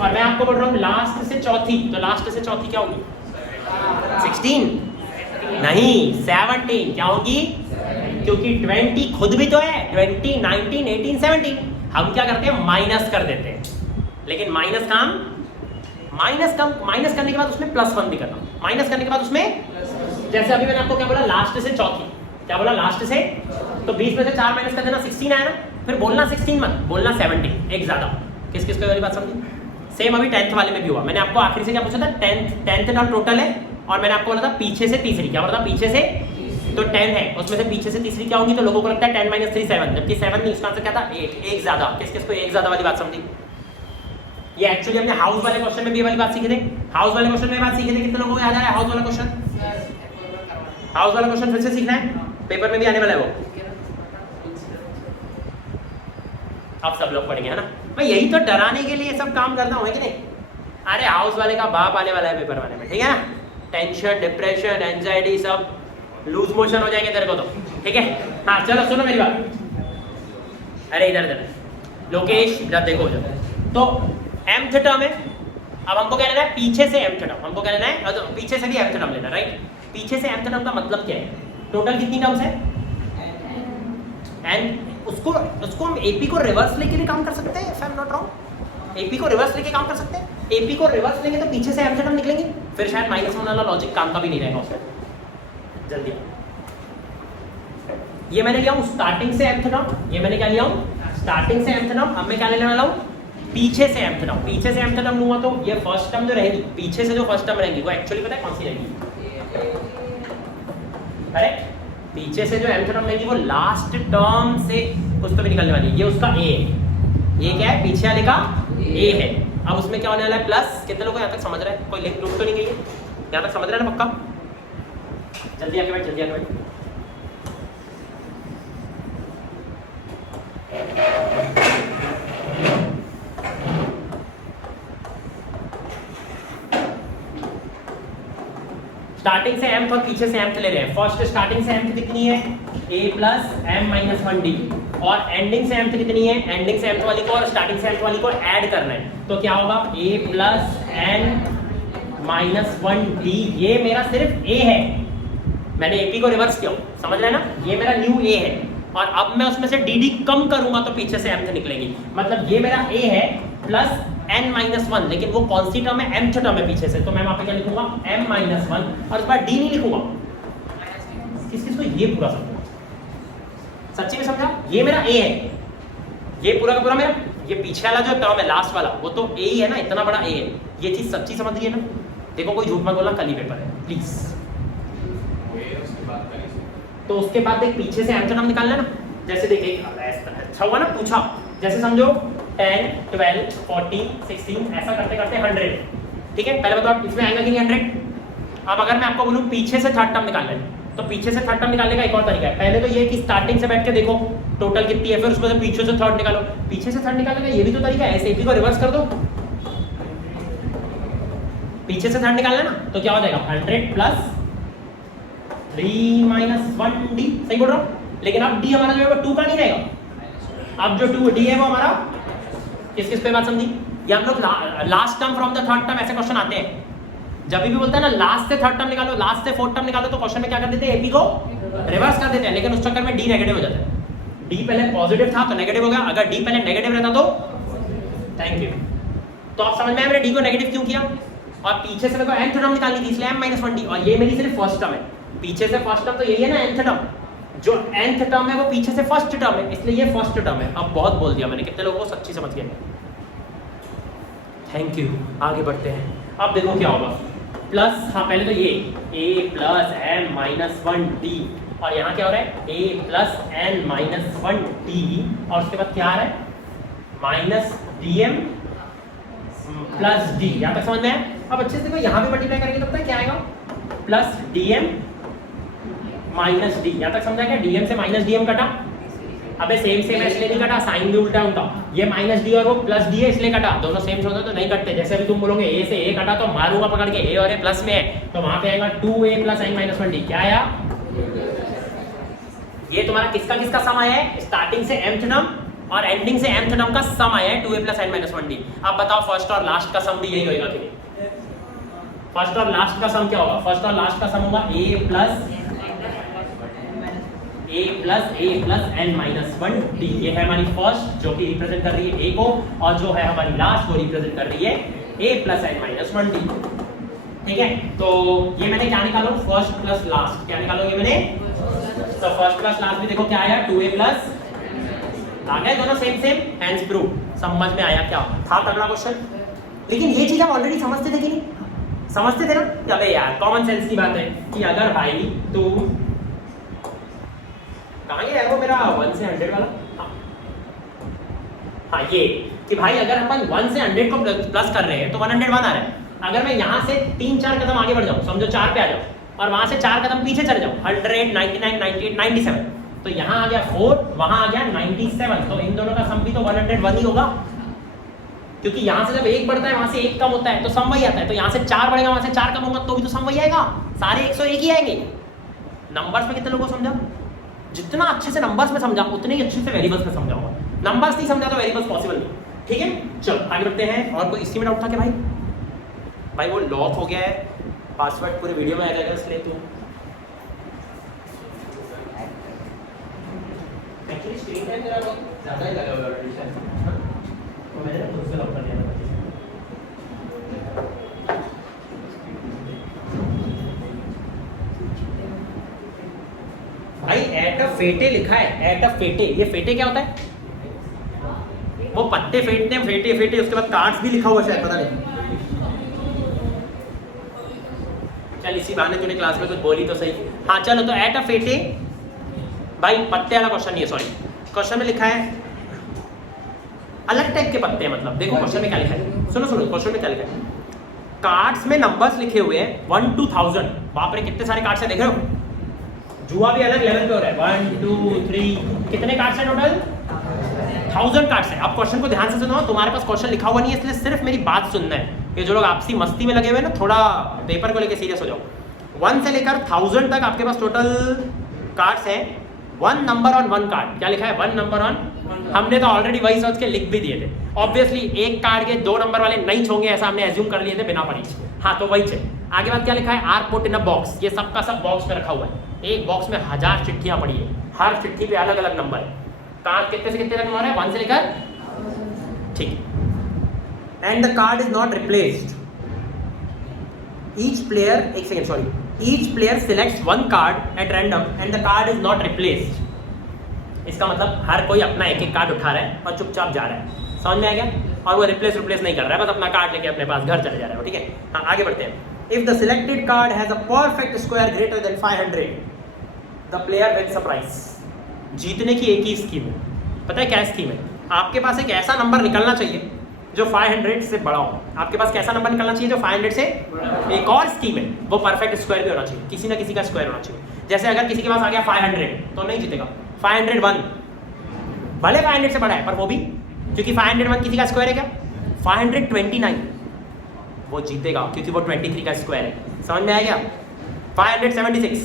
और मैं आपको बोल रहा हूँ लास्ट से चौथी, तो लास्ट से चौथी क्या होगी? 16 नहीं, 17। क्या होगी? क्योंकि 20 खुद भी तो है, 20, 19, 18, 17। हम क्या करते हैं? माइनस कर देते हैं। लेकिन माइनस करने के बाद उसमें +1 भी करना। माइनस करने के बाद उसमें, जैसे अभी मैंने आपको क्या बोला, लास्ट से चौथी। क्या बोला? लास्ट से, तो 20 में से 4 माइनस कर देना, 16 आया ना। फिर बोलना 16 मत, बोलना 17, एक ज्यादा। किस किस को वाली बात समझी? सेम अभी 10th वाले में भी हुआ। मैंने आपको आखिरी से क्या पूछा था? 10th टर्म टोटल है, और मैंने आपको बोला था पीछे से तीसरी। क्या बोला था? पीछे से, तो 10 है, उसमें से पीछे से तीसरी क्या होगी? तो लोगों को लगता है 10 - 3 7, जबकि 7 नहीं, उसका आंसर क्या था? 8, एक ज्यादा। किस किस को एक ज्यादा वाली बात समझी? ये एक्चुअली हमने हाउस वाले क्वेश्चन में भी ये वाली बात सीखे थे। हाउस वाले क्वेश्चन में बात सीखे थे। कितने लोगों को याद आ रहा है हाउस वाला क्वेश्चन? हाउस वाला क्वेश्चन फिर से सीखना है, पेपर में भी आने वाला है वो। अब सब लोग पढ़ेंगे, है ना? मैं यही तो डराने के लिए सब काम करता हूँ, है कि नहीं? अरे हाउस वाले का बाप आने वाला है पेपर वाले में, ठीक है ना? टेंशन, डिप्रेशन, एंजाइटी, सब लूज मोशन हो जाएंगे तेरे को तो, ठीक है? हाँ चलो सुनो मेरी बात। अरे इधर इधर लोकेश, इधर देखो इधर। तो mth टर्म है। अब हमको क्या लेना है? पीछे से mth टर्म। हमको क्या लेना है? तो पीछे से भी mth टर्म लेना है, राइट? पीछे से mth टर्म का मतलब क्या है? टोटल कितनी टर्म्स है? n। उसको हम AP को रिवर्स लेके भी काम कर सकते हैं, if I'm not wrong। AP को रिवर्स लेके काम कर सकते हैं। AP को रिवर्स लेंगे तो पीछे से mth टर्म निकलेंगे, फिर शायद -1 वाला लॉजिक काम का भी नहीं रहेगा उसमें। जल्दी, ये मैंने लिया हूँ स्टार्टिंग से mth टर्म। ये मैंने क्या लिया हूँ? स्टार्टिंग से mth टर्म। अब मैं क्या लेने वाला हूँ? पीछे से mth टर्म। पीछे से mth टर्म लूंगा तो ये फर्स्ट टर्म जो रहेगी, पीछे से जो फर्स्ट टर्म रहेगी, वो एक्चुअली पता है कौन सी रहेगी? करेक्ट? पीछे से जो mth टर्म रहेगी वो लास्ट टर्म से कुछ तो भी निकलने वाली है। ये उसका a है। ये क्या है? पीछे वाले का a है। अब उसमें क्या होने वाला है? प्लस। कितने लोग यहाँ तक समझ रहे हैं? कोई लिंक टूट तो नहीं गई है? यहाँ तक समझ रहे हैं ना पक्का? जल्दी आगे बैठ, जल्दी आगे बैठ। स्टार्टिंग से mth और पीछे से mth ले रहे हैं। फर्स्ट स्टार्टिंग से mth कितनी है? a plus m minus 1d। और एंडिंग से mth कितनी है? एंडिंग से mth वाली को और स्टार्टिंग से mth वाली को ऐड करना है, तो क्या होगा? a plus n minus 1d। ये मेरा सिर्फ a है, मैंने AP को रिवर्स किया, समझ रहे हैं ना? ये मेरा न्यू a है, और अब मैं उसमें से dd कम करूंगा तो पीछे से mth निकलेगी। मतलब ये मेरा a है प्लस n-1, लेकिन वो कौन सी टर्म है? mth टर्म है पीछे से, तो मैं वहां पे क्या लिखूंगा? m-1, और इस बार d नहीं लिखूंगा। किस किस को ये पूरा समझा? सच्ची में समझा? ये मेरा a है, ये पूरा का पूरा मेरा, ये पीछे वाला जो टर्म है लास्ट वाला, वो तो a ही है ना, इतना बड़ा a है। ये चीज सच्ची समझ रही है ना? देखो कोई झूठ मत बोलना, कल ही पेपर है प्लीज। तो उसके बाद एक पीछे से mth टर्म निकालना है ना। जैसे देखिए अच्छा हुआ ना पूछा, जैसे समझो 10, 12, 14, 16 ऐसा करते करते 100, ठीक है? पहले बताओ इसमें आएगा कि नहीं 100? अब अगर मैं आपको बोलूं पीछे से थर्ड टर्म निकालना है, तो पीछे से थर्ड टर्म निकालने का एक और तरीका है। पहले तो ये कि स्टार्टिंग से बैठ के देखो टोटल कितनी है, फिर उसमें से पीछे से थर्ड निकालो। पीछे से थर्ड निकालने का ये भी तो तरीका है, AP को रिवर्स कर दो, पीछे से थर्ड निकालना ना, तो क्या हो जाएगा? 100 प्लस 3 माइनस 1d। सही बोल रहा हूँ? लेकिन अब d हमारा जो है वो 2 का नहीं रहेगा। अब जो 2d है वो हमारा किस किस पे बात समझी? ये हम लोग last term from the third term ऐसे क्वेश्चन आते हैं। जब भी बोलते हैं ना लास्ट से थर्ड टर्म निकालो, लास्ट से फोर्थ टर्म निकालो, तो क्वेश्चन में क्या कर देते हैं? AP को रिवर्स कर देते हैं, लेकिन उस चक्कर में d नेगेटिव हो जाता है। d पहले पॉजिटिव था तो नेगेटिव हो गया, अगर d पहले नेगेटिव रहता तो थैंक यू। तो आप समझ में आया मैंने डी को नेगेटिव क्यों किया, और पीछे से मेरे को nth टर्म निकालनी थी इसलिए m-1d, और ये मेरी सिर्फ फर्स्ट टर्म है, पीछे से फर्स्ट टर्म तो यही है ना nth टर्म, जो nth टर्म है वो पीछे से फर्स्ट टर्म है, इसलिए ये फर्स्ट टर्म है। अब बहुत बोल दिया मैंने, कितने लोगों को सच्ची समझ गए? Thank you. आगे बढ़ते हैं। अब देखो क्या होगा, प्लस, हाँ पहले तो ये a प्लस m-1d, और यहाँ क्या हो रहा है a प्लस n-1d, और उसके बाद क्या आ रहा है माइनस dm प्लस d। यहाँ तक समझ में आया? अब अच्छे से देखो, यहाँ भी मल्टीप्लाई करेंगे तो पता है क्या आएगा, प्लस dm माइनस d। यहाँ तक समझा क्या? dm से माइनस dm कटा, अबे सेम सेम है इसलिए नहीं कटा, साइन भी उल्टा उनका, ये माइनस डी और वो प्लस डी है इसलिए कटा, दोनों सेम होते तो नहीं कटते। जैसे अभी तुम बोलोगे a से a कटा तो मारूंगा पकड़ के, a और a प्लस में है तो वहां पे आएगा 2a प्लस n-1d। क्या आया? ये तुम्हारा किसका किसका सम आया है? स्टार्टिंग से mth टर्म और एंडिंग से mth टर्म का सम आया है 2a प्लस n-1d। अब बताओ फर्स्ट और लास्ट का सम भी यही होगा कि नहीं? फर्स्ट और लास्ट का सम क्या होगा? फर्स्ट और लास्ट का सम होगा a प्लस n-1d। ये है हमारी फर्स्ट जो कि रिप्रेजेंट कर रही है a को, और जो है हमारी लास्ट वो रिप्रेजेंट कर रही है a प्लस n-1d। ठीक है, तो ये मैंने क्या निकाला? First plus last. क्या निकालो ये मैंने? तो फर्स्ट प्लस लास्ट भी देखो क्या आया, 2a प्लस, आ गए दोनों सेम सेम, हैंड्स प्रूव। समझ में आया क्या था तगड़ा क्वेश्चन? लेकिन ये चीज हम ऑलरेडी समझते थे कि नहीं? समझते थे ना? अबे यार कॉमन सेंस की बात है कि अगर भाई तू कहाँ गया है वो मेरा 1 से 100 वाला? हाँ ये कि भाई अगर अपन 1 से 100 को प्लस कर रहे हैं तो 101 आ रहा है। अगर मैं यहाँ से 3-4 कदम आगे बढ़ जाऊँ, समझो 4 पे आ जाऊँ, और वहां से 4 कदम पीछे चले जाऊँ, 100, 99, 98, 97, तो यहाँ आ गया 4, वहां आ गया 97, तो इन दोनों का सम भी तो 101 ही होगा, क्योंकि यहाँ से जब 1 बढ़ता है वहां से 1 कम होता है तो सम वही आता है। तो यहाँ से 4 बढ़ेगा, वहां से 4 कम होगा तो भी तो सम वही आएगा, सारे 101 ही आएंगे। नंबर्स में कितने लोगों को समझा? जितना अच्छे से नंबर्स में समझा उतने ही अच्छे से वेरिएबल्स में समझाऊंगा। नंबर्स नहीं समझा तो वेरिएबल्स पॉसिबल नहीं। ठीक है, चलो आगे बढ़ते हैं। और कोई इसी में डाउट था क्या भाई वो लॉक हो गया है, पासवर्ड पूरे वीडियो में आएगा इसलिए तो एक्चुअली स्क्रीन टाइम तेरा ज्यादा ही लगा हुआ है तो मैंने ना खुद से लॉक कर दिया था। भाई एट अ फेटे लिखा है, एट अ फेटे, ये फेटे क्या होता है? वो पत्ते फेटते हैं, फेटे फेटे, उसके बाद कार्ड्स भी लिखा हुआ शायद, पता नहीं। चल इसी बहाने तूने क्लास में कुछ बोली तो सही। हाँ चलो, तो एट अ फेटे भाई पत्ते वाला क्वेश्चन नहीं है, सॉरी, क्वेश्चन में लिखा है अलग टाइप के पत्ते हैं। मतलब देखो क्वेश्चन में क्या लिखा है, सुनो सुनो क्वेश्चन में क्या लिखा है। कार्ड्स में नंबर्स लिखे हुए हैं 1 to 1000। बाप रे कितने सारे कार्ड्स है, देख रहे हो? जुआ भी अलग लेवल पे हो रहा है। 1 2 3 कितने कार्ड्स हैं टोटल? 1000 कार्ड्स हैं। अब क्वेश्चन को ध्यान से सुनो, तुम्हारे पास क्वेश्चन लिखा हुआ नहीं है इसलिए सिर्फ मेरी बात सुनना है। ये जो लोग आपसी मस्ती में लगे हुए हैं ना, थोड़ा पेपर को लेके सीरियस हो जाओ। 1 से लेकर 1000 तक आपके पास टोटल कार्ड्स हैं। 1 नंबर ऑन 1 कार्ड, क्या लिखा है? 1 नंबर ऑन, हमने तो ऑलरेडी वही सोच के लिख भी दिए थे। ऑब्वियसली एक कार्ड के 2 नंबर वाले नहीं होंगे ऐसा हमने एज्यूम कर लिए थे बिना पढ़ी। हाँ तो वही थे। आगे बात क्या लिखा है? Are put in a box, ये सबका सब बॉक्स में रखा हुआ है। एक बॉक्स में 1000 चिट्ठियां पड़ी है, हर चिट्ठी पे अलग अलग नंबर है। कार्ड कितने से कितने तक नंबर है? 1 से लेकर, ठीक। And the card is not replaced. Each player, एक second sorry, each player selects 1 card at random and the card is not replaced. इसका मतलब हर कोई अपना एक एक कार्ड उठा रहा है और चुपचाप जा रहा है। समझ में आ गया? और वो रिप्लेस नहीं कर रहा है, बस अपना कार्ड लेके अपने पास घर चले जा रहा है। ठीक है, हाँ आगे बढ़ते हैं। If the selected card has a perfect square greater than 500, the player wins a prize. जीतने की एक ही स्कीम है। पता है क्या स्कीम है? आपके पास एक ऐसा नंबर निकलना चाहिए जो 500 से बड़ा हो। आपके पास कैसा नंबर निकलना चाहिए जो 500 से, एक और स्कीम है, वो परफेक्ट स्क्वायर भी होना चाहिए, किसी ना किसी का स्क्वायर होना चाहिए। जैसे अगर किसी के पास आ गया 500 तो नहीं जीतेगा। 501 भले 500 से बड़ा है पर वो भी, क्योंकि 501 किसी का स्क्वायर है क्या? 529 वो जीतेगा क्योंकि वो 23 का स्क्वायर है। समझ में आ गया? 576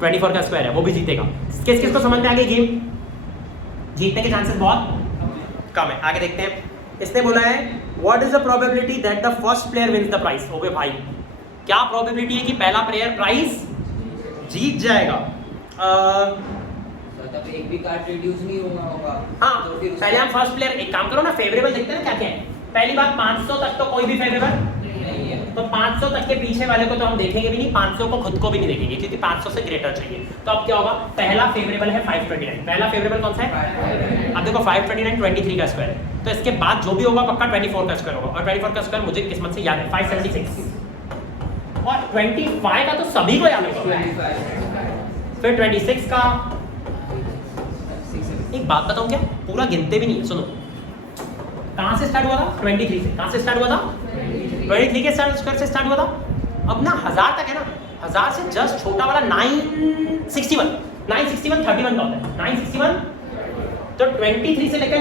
24 का स्क्वायर है, वो भी जीतेगा। किस किस को समझ में आ गई गेम? जीतने के चांसेस बहुत कम है। आगे देखते हैं। इसने बोला है what is the probability that the first player wins the prize. Okay भाई, क्या प्रोबेबिलिटी है कि पहला प्लेयर प्राइज जीत जाएगा? मतलब एक भी कार्ड रिड्यूस नहीं होगा। हाँ तो फिर पहले हम फर्स्ट प्लेयर एक काम करो ना, फेवरेबल देखते हैं ना क्या क्या है। पहली बात 500 तक तो कोई भी फेवरेबल नहीं है। तो 500 तक के पीछे वाले को तो हम देखेंगे भी नहीं, 500 को खुद को भी नहीं देखेंगे क्योंकि 500 से ग्रेटर चाहिए। तो अब क्या होगा, पहला फेवरेबल है 529। पहला फेवरेबल कौन सा है? अब देखो 529 23 का स्क्वायर है, तो इसके बाद जो भी होगा पक्का 24 का स्क्वायर होगा, और 24 का स्क्वायर मुझे किस्मत से याद है 576, और 25 का तो सभी को याद होगा। फिर 26 का, एक बात बताऊं क्या, पूरा गिनते भी नहीं है, सुनो। कहां से स्टार्ट हुआ था? 23 से। कहां से स्टार्ट हुआ था? 23 के स्क्वायर से स्टार्ट हुआ था। अब ना 1000 तक है ना, 1000 से जस्ट छोटा वाला 961 31 का होता है 961। तो 23 से लेकर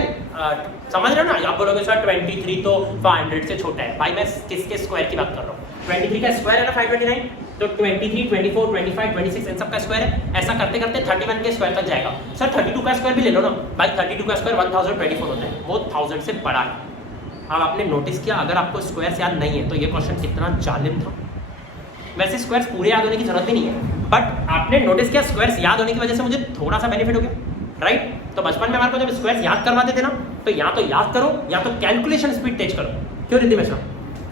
समझ रहे हो ना, आप बोलोगे सर 23 तो 500 से छोटा है। भाई मैं किसके स्क्वायर की बात कर रहा हूँ? 23 का स्क्वायर है ना 529, तो 23, 24, 25, 26 इन सब का स्क्वायर है। ऐसा करते करते 31 के स्क्वायर तक जाएगा। सर 32 का स्क्वायर भी ले लो ना भाई, 32 का स्क्वायर 1024 होता है, वो 1000 से बड़ा है। अब आपने नोटिस किया, अगर आपको स्क्वायर्स याद नहीं है तो ये क्वेश्चन कितना जालिम था। वैसे स्क्वायर्स पूरे याद होने की जरूरत भी नहीं है, बट आपने नोटिस किया स्क्वायर्स याद होने की वजह से मुझे थोड़ा सा बेनिफिट हो गया, राइट? तो बचपन में हमारे को जब स्क्वायर्स याद करवाते थे ना, तो या तो याद करो या तो कैलकुलेशन स्पीड तेज करो। क्यों रिद्धि मिश्रा,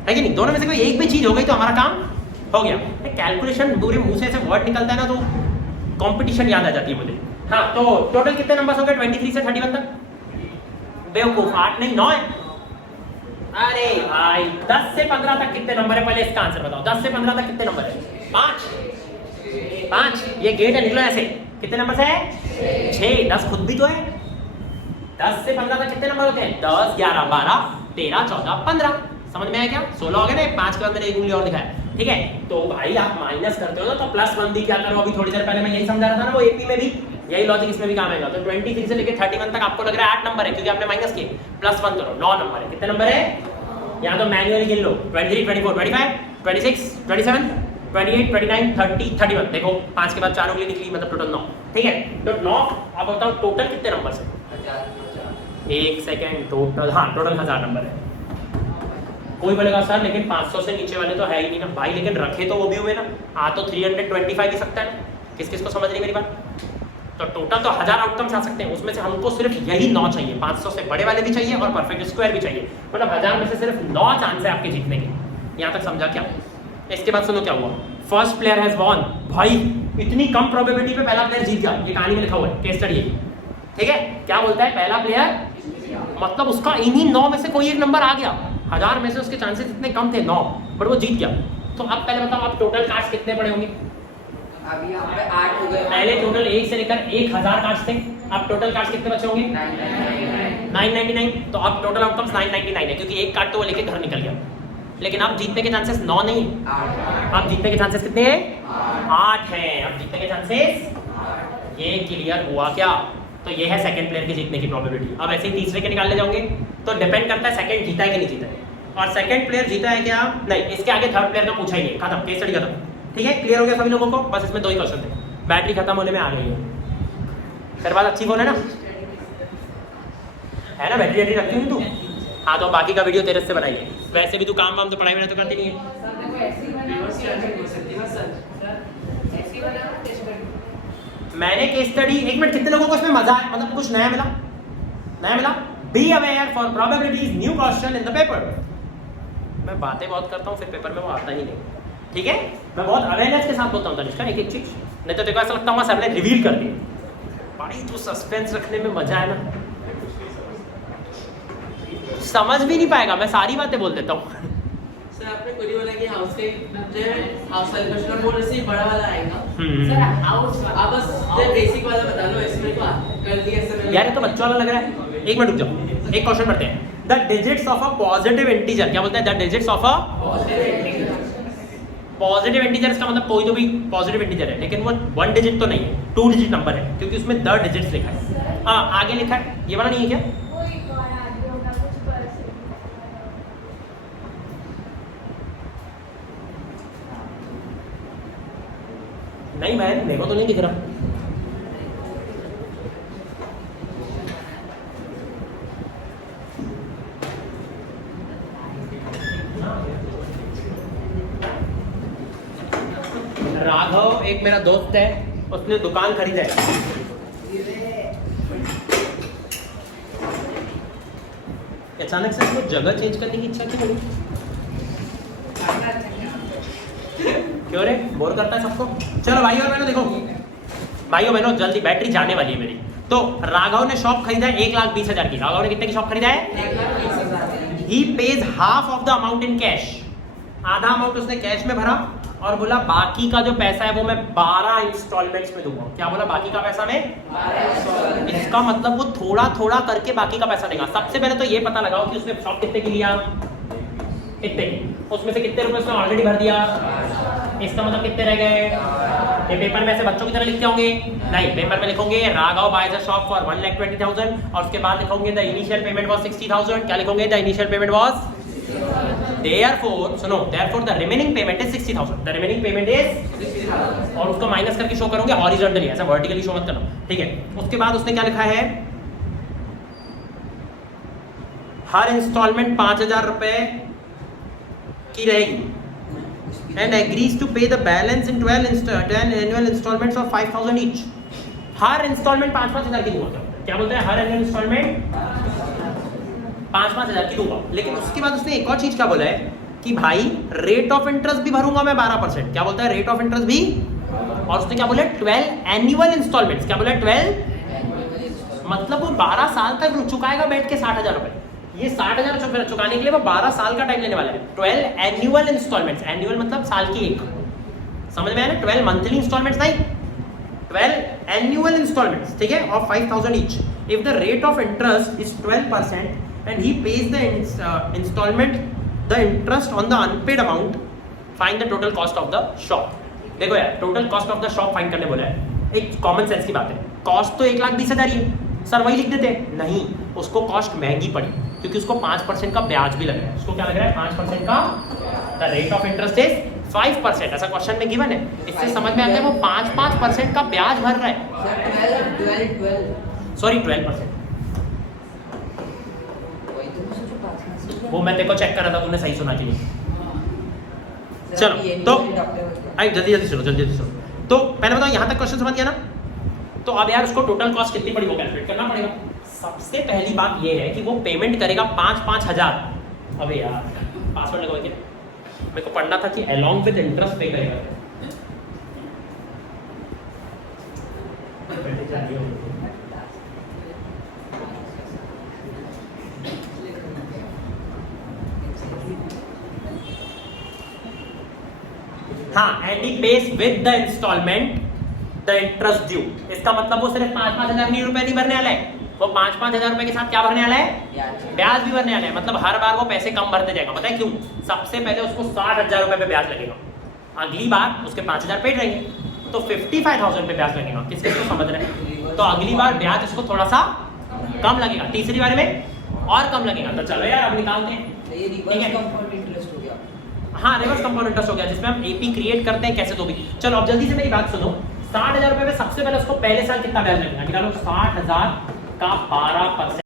है कि नहीं? दोनों में से कोई एक भी चीज हो गई तो हमारा काम हो गया। कैलकुलेशन पूरे मुंह से ऐसे वर्ड निकलता है ना, तो कंपटीशन याद आ जाती है मुझे। हाँ, तो टोटल कितने नंबर्स हो गए 23 से 31 तक? बेवकूफ, 8 नहीं 9 है। अरे भाई 10 से 15 तक कितने नंबर है? पहले इसका आंसर बताओ। 10 से 15 तक कितने नंबर है? 5। ये गेट है, निकलो ऐसे। कितने नंबर है? 6। 10 खुद भी तो है। 10 से 15 तक कितने नंबर होते हैं? 10, 11, 12, 13, 14, 15। समझ में आया क्या? 16 हो गए ना, 5 के बाद मैंने एक उंगली और दिखाया, ठीक है? तो भाई आप माइनस करते हो ना, तो प्लस 1 भी क्या करो, अभी थोड़ी देर पहले मैं यही समझा रहा था ना, वो एपी में भी यही लॉजिक इसमें भी काम आएगा। तो 23 से लेकर 31 तक आपको लग रहा है 8 नंबर है क्योंकि आपने माइनस किए, प्लस 1 करो 9 नंबर है। कितने नंबर है? यहाँ तो मैन्युअली गिन लो, 23, 24, 25, 26, 27, 28, 29, 30, 31। देखो 5 के बाद 4 उंगली निकली, मतलब टोटल 9, ठीक है? तो 9। अब बताओ टोटल कितने नंबर है? 1 सेकेंड, टोटल, हाँ टोटल 1000 नंबर है। कोई बोलेगा सर लेकिन 500 से नीचे वाले तो है ही नहीं ना भाई, लेकिन रखे तो वो भी हुए ना। आ तो 325 ही सकता है ना। किस किस को समझ रही मेरी बात? तो टोटल तो 1000 आउटकम्स आ सकते हैं, उसमें से हमको सिर्फ यही 9 चाहिए। 500 से बड़े वाले भी चाहिए और परफेक्ट स्क्वायर भी चाहिए, मतलब 1000 में से सिर्फ 9 चांस है आपके जीतने के। यहाँ तक समझा क्या? इसके बाद सुनो क्या हुआ। First player has won. भाई इतनी कम प्रोबेबिलिटी पे पहला प्लेयर जीत गया, ये कहानी में लिखा हुआ है, केस स्टडी है, ठीक है? क्या बोलता है पहला प्लेयर, मतलब उसका इन्हीं 9 में से कोई एक नंबर आ गया। 1000 में से उसके चांसेस इतने कम थे 9, बट वो जीत गया। तो अब पहले बताओ आप टोटल कार्ड्स कितने पड़े होंगे? अभी यहाँ पे 8 हो गए। पहले टोटल 1 से लेकर 1000 कार्ड्स थे, अब टोटल कार्ड्स कितने बचे होंगे? 999। तो अब टोटल आउटकम्स 999 है क्योंकि एक कार्ड तो वो लेके घर निकल गया। लेकिन अब जीतने के चांसेस 9 नहीं है, अब जीतने के चांसेस कितने हैं? 8 हैं। अब जीतने के चांसेस, ये क्लियर हुआ क्या? तो ये है सेकंड प्लेयर के जीतने की प्रोबेबिलिटी। अब ऐसे ही तीसरे के निकालने जाओगे तो डिपेंड करता है सेकंड जीता है कि नहीं जीता है, और सेकंड प्लेयर जीता है क्या नहीं, इसके आगे थर्ड प्लेयर का पूछा ही नहीं, खत्म, केस स्टडी खत्म। ठीक है, क्लियर हो गया सभी लोगों को? बस इसमें 2 ही क्वेश्चन थे। बैटरी खत्म होने में आ गई है, फिर बात अच्छी बोल है ना, है ना? बैटरी बैटरी रखती हूँ तू? हाँ, तो बाकी का वीडियो तेरे से बनाइए। वैसे भी तू काम वाम तो पढ़ाई में तो करती नहीं है। मैंने केस स्टडी, एक मिनट, कितने लोगों को इसमें मजा है, मतलब कुछ नया मिला? नया मिला? Be aware for probabilities, new question in the paper. मैं बातें बहुत करता हूँ, फिर पेपर में वो आता ही नहीं, ठीक है? मैं बहुत अवेयरनेस के साथ बोलता हूँ तनिष्का, एक एक चीज, नहीं तो देखो ऐसा लगता है सर ने रिवील कर दिया। बड़ी जो सस्पेंस रखने में मजा है ना, समझ भी नहीं पाएगा, मैं सारी बातें बोल देता हूँ। सर आपने खुद ही बोला कि हाउस के हाउस वाले क्वेश्चन बोल रहे बड़ा वाला आएगा। सर हाउस आप बस बेसिक वाला बता लो, इसमें तो कर दिया सर। यार ये तो बच्चों वाला लग रहा है। एक मिनट रुक जाओ, एक क्वेश्चन पढ़ते हैं। The digits of a positive integer, क्या बोलते हैं? The digits of a positive integer, इसका मतलब कोई तो भी पॉजिटिव इंटीजर है, लेकिन वो 1 डिजिट तो नहीं है, 2 डिजिट नंबर है, क्योंकि उसमें द डिजिट्स लिखा है। हाँ, आगे लिखा है, ये वाला नहीं है क्या? नहीं बहन, मेरे को तो नहीं दिख रहा। राघव एक मेरा दोस्त है, उसने दुकान खरीदा है। अचानक से इसको जगह चेंज करने की इच्छा क्यों हुई? क्यों रे, बोर करता है सबको? चलो भाइयों और बहनों, देखो भाइयों बहनों, जल्दी बैटरी जाने वाली है मेरी। तो राघव ने शॉप खरीदा है 1,20,000 की। राघव ने कितने की शॉप खरीदा है? He pays half of the amount in cash. आधा अमाउंट उसने कैश में भरा और बोला बाकी का जो पैसा है वो मैं 12 इंस्टॉलमेंट्स में दूंगा। क्या बोला? बाकी का पैसा में 12। इसका मतलब वो थोड़ा थोड़ा करके बाकी का पैसा देगा। सबसे पहले तो ये पता लगाओ कि उसने शॉप कितने की लिया, कितने, उसमें से कितने रुपए उसने ऑलरेडी भर दिया। इसका मतलब कितने रह गए? ये पेपर में ऐसे बच्चों की तरह लिखते होंगे? नहीं, पेपर में लिखोगे Raghav buys a shop for 1,20,000 और उसके बाद लिखोगे द इनिशियल पेमेंट वाज 60,000। क्या लिखोगे? The initial payment was, therefore सुनो, therefore the remaining payment is 60,000। the remaining payment is 60,000 और उसको माइनस करके शो करोगे हॉरिजॉन्टली, ऐसा वर्टिकली शो मत करना, ठीक है। उसके बाद उसने क्या लिखा है? हर इंस्टॉलमेंट 5,000 रुपए की रहेगी and agrees to pay the balance in 10 annual instalments of 5,000 each. हर इंस्टॉलमेंट 5,000 की दूंगा। क्या बोलते हैं? हर एनुअल इंस्टॉलमेंट 5,000 की दूंगा। लेकिन उसके बाद उसने एक और चीज क्या बोला है कि भाई रेट ऑफ इंटरेस्ट भी भरूंगा मैं 12%। क्या बोलता है? रेट ऑफ इंटरेस्ट भी। और उसने क्या बोला? 12 एनुअल इंस्टॉलमेंट्स। क्या बोला? 12 मतलब वो 12 साल तक चुकाएगा बैठ के 60,000 रुपए। ये 60,000 चुकाने के लिए वो 12 साल का टाइम लेने वाला है। 12 एनुअल इंस्टॉलमेंट्स। एनुअल मतलब साल की एक, समझ में आया ना? 12 मंथली इंस्टॉलमेंट्स नहीं, 12 एनुअल इंस्टॉलमेंट्स, ठीक है, of 5,000 each. If the rate of interest is 12% and he pays the installment the interest on the unpaid amount, find the total cost of the shop। देखो यार, total cost of the shop find करने बोला है। एक common sense की बात है, cost तो 1,20,000 ही है सर, वही लिख देते हैं। नहीं, उसको कॉस्ट महंगी पड़ी क्योंकि उसको 5% का ब्याज भी लग रहा है। उसको क्या लग रहा है? 5% का। The rate of interest is 5%, ऐसा क्वेश्चन में गिवन है। इससे समझ में आता है वो 5% का ब्याज भर रहा है। सॉरी 12%। वो मैं देखो चेक कर रहा था, तूने सही सुना कि नहीं। चलो तो आई जल्दी सुनो। तो पहले बताओ यहाँ तक क्वेश्चन समझ गया ना? तो अब यार उसको टोटल कॉस्ट कितनी पड़ी वो कैलकुलेट करना पड़ेगा। सबसे पहली बात ये है कि वो पेमेंट करेगा 5,000। अबे यार पासवर्ड लगाओ क्या? मेरे को पढ़ना था कि अलॉन्ग विद इंटरेस्ट पे करेगा। हाँ, and he pays with the instalment the interest due. इसका मतलब वो सिर्फ 5,000 रुपए नहीं भरने वाला है, वो 5,000 रुपए के साथ क्या भरने वाला है? ब्याज भी भरने वाला है। मतलब हर बार वो पैसे कम भरते जाएगा। पता है क्यों? सबसे पहले उसको 60,000 रुपए पे ब्याज लगेगा, अगली बार उसके 5,000 पेड रहेंगे तो 55,000 पे ब्याज लगेगा। किसके को समझ रहे हैं? तो अगली बार ब्याज उसको थोड़ा सा कम लगेगा, तीसरी बार में और कम लगेगा। तो चलो यार अब निकालते हैं। हाँ, रिवर्स कंपाउंड इंटरेस्ट हो गया, जिसमें हम एपी क्रिएट करते हैं कैसे तो भी। चलो अब जल्दी से मेरी बात सुनो। 60,000 रुपए में सबसे पहले उसको पहले साल कितना ब्याज लगेगा? निकालो। 60,000 का 12%।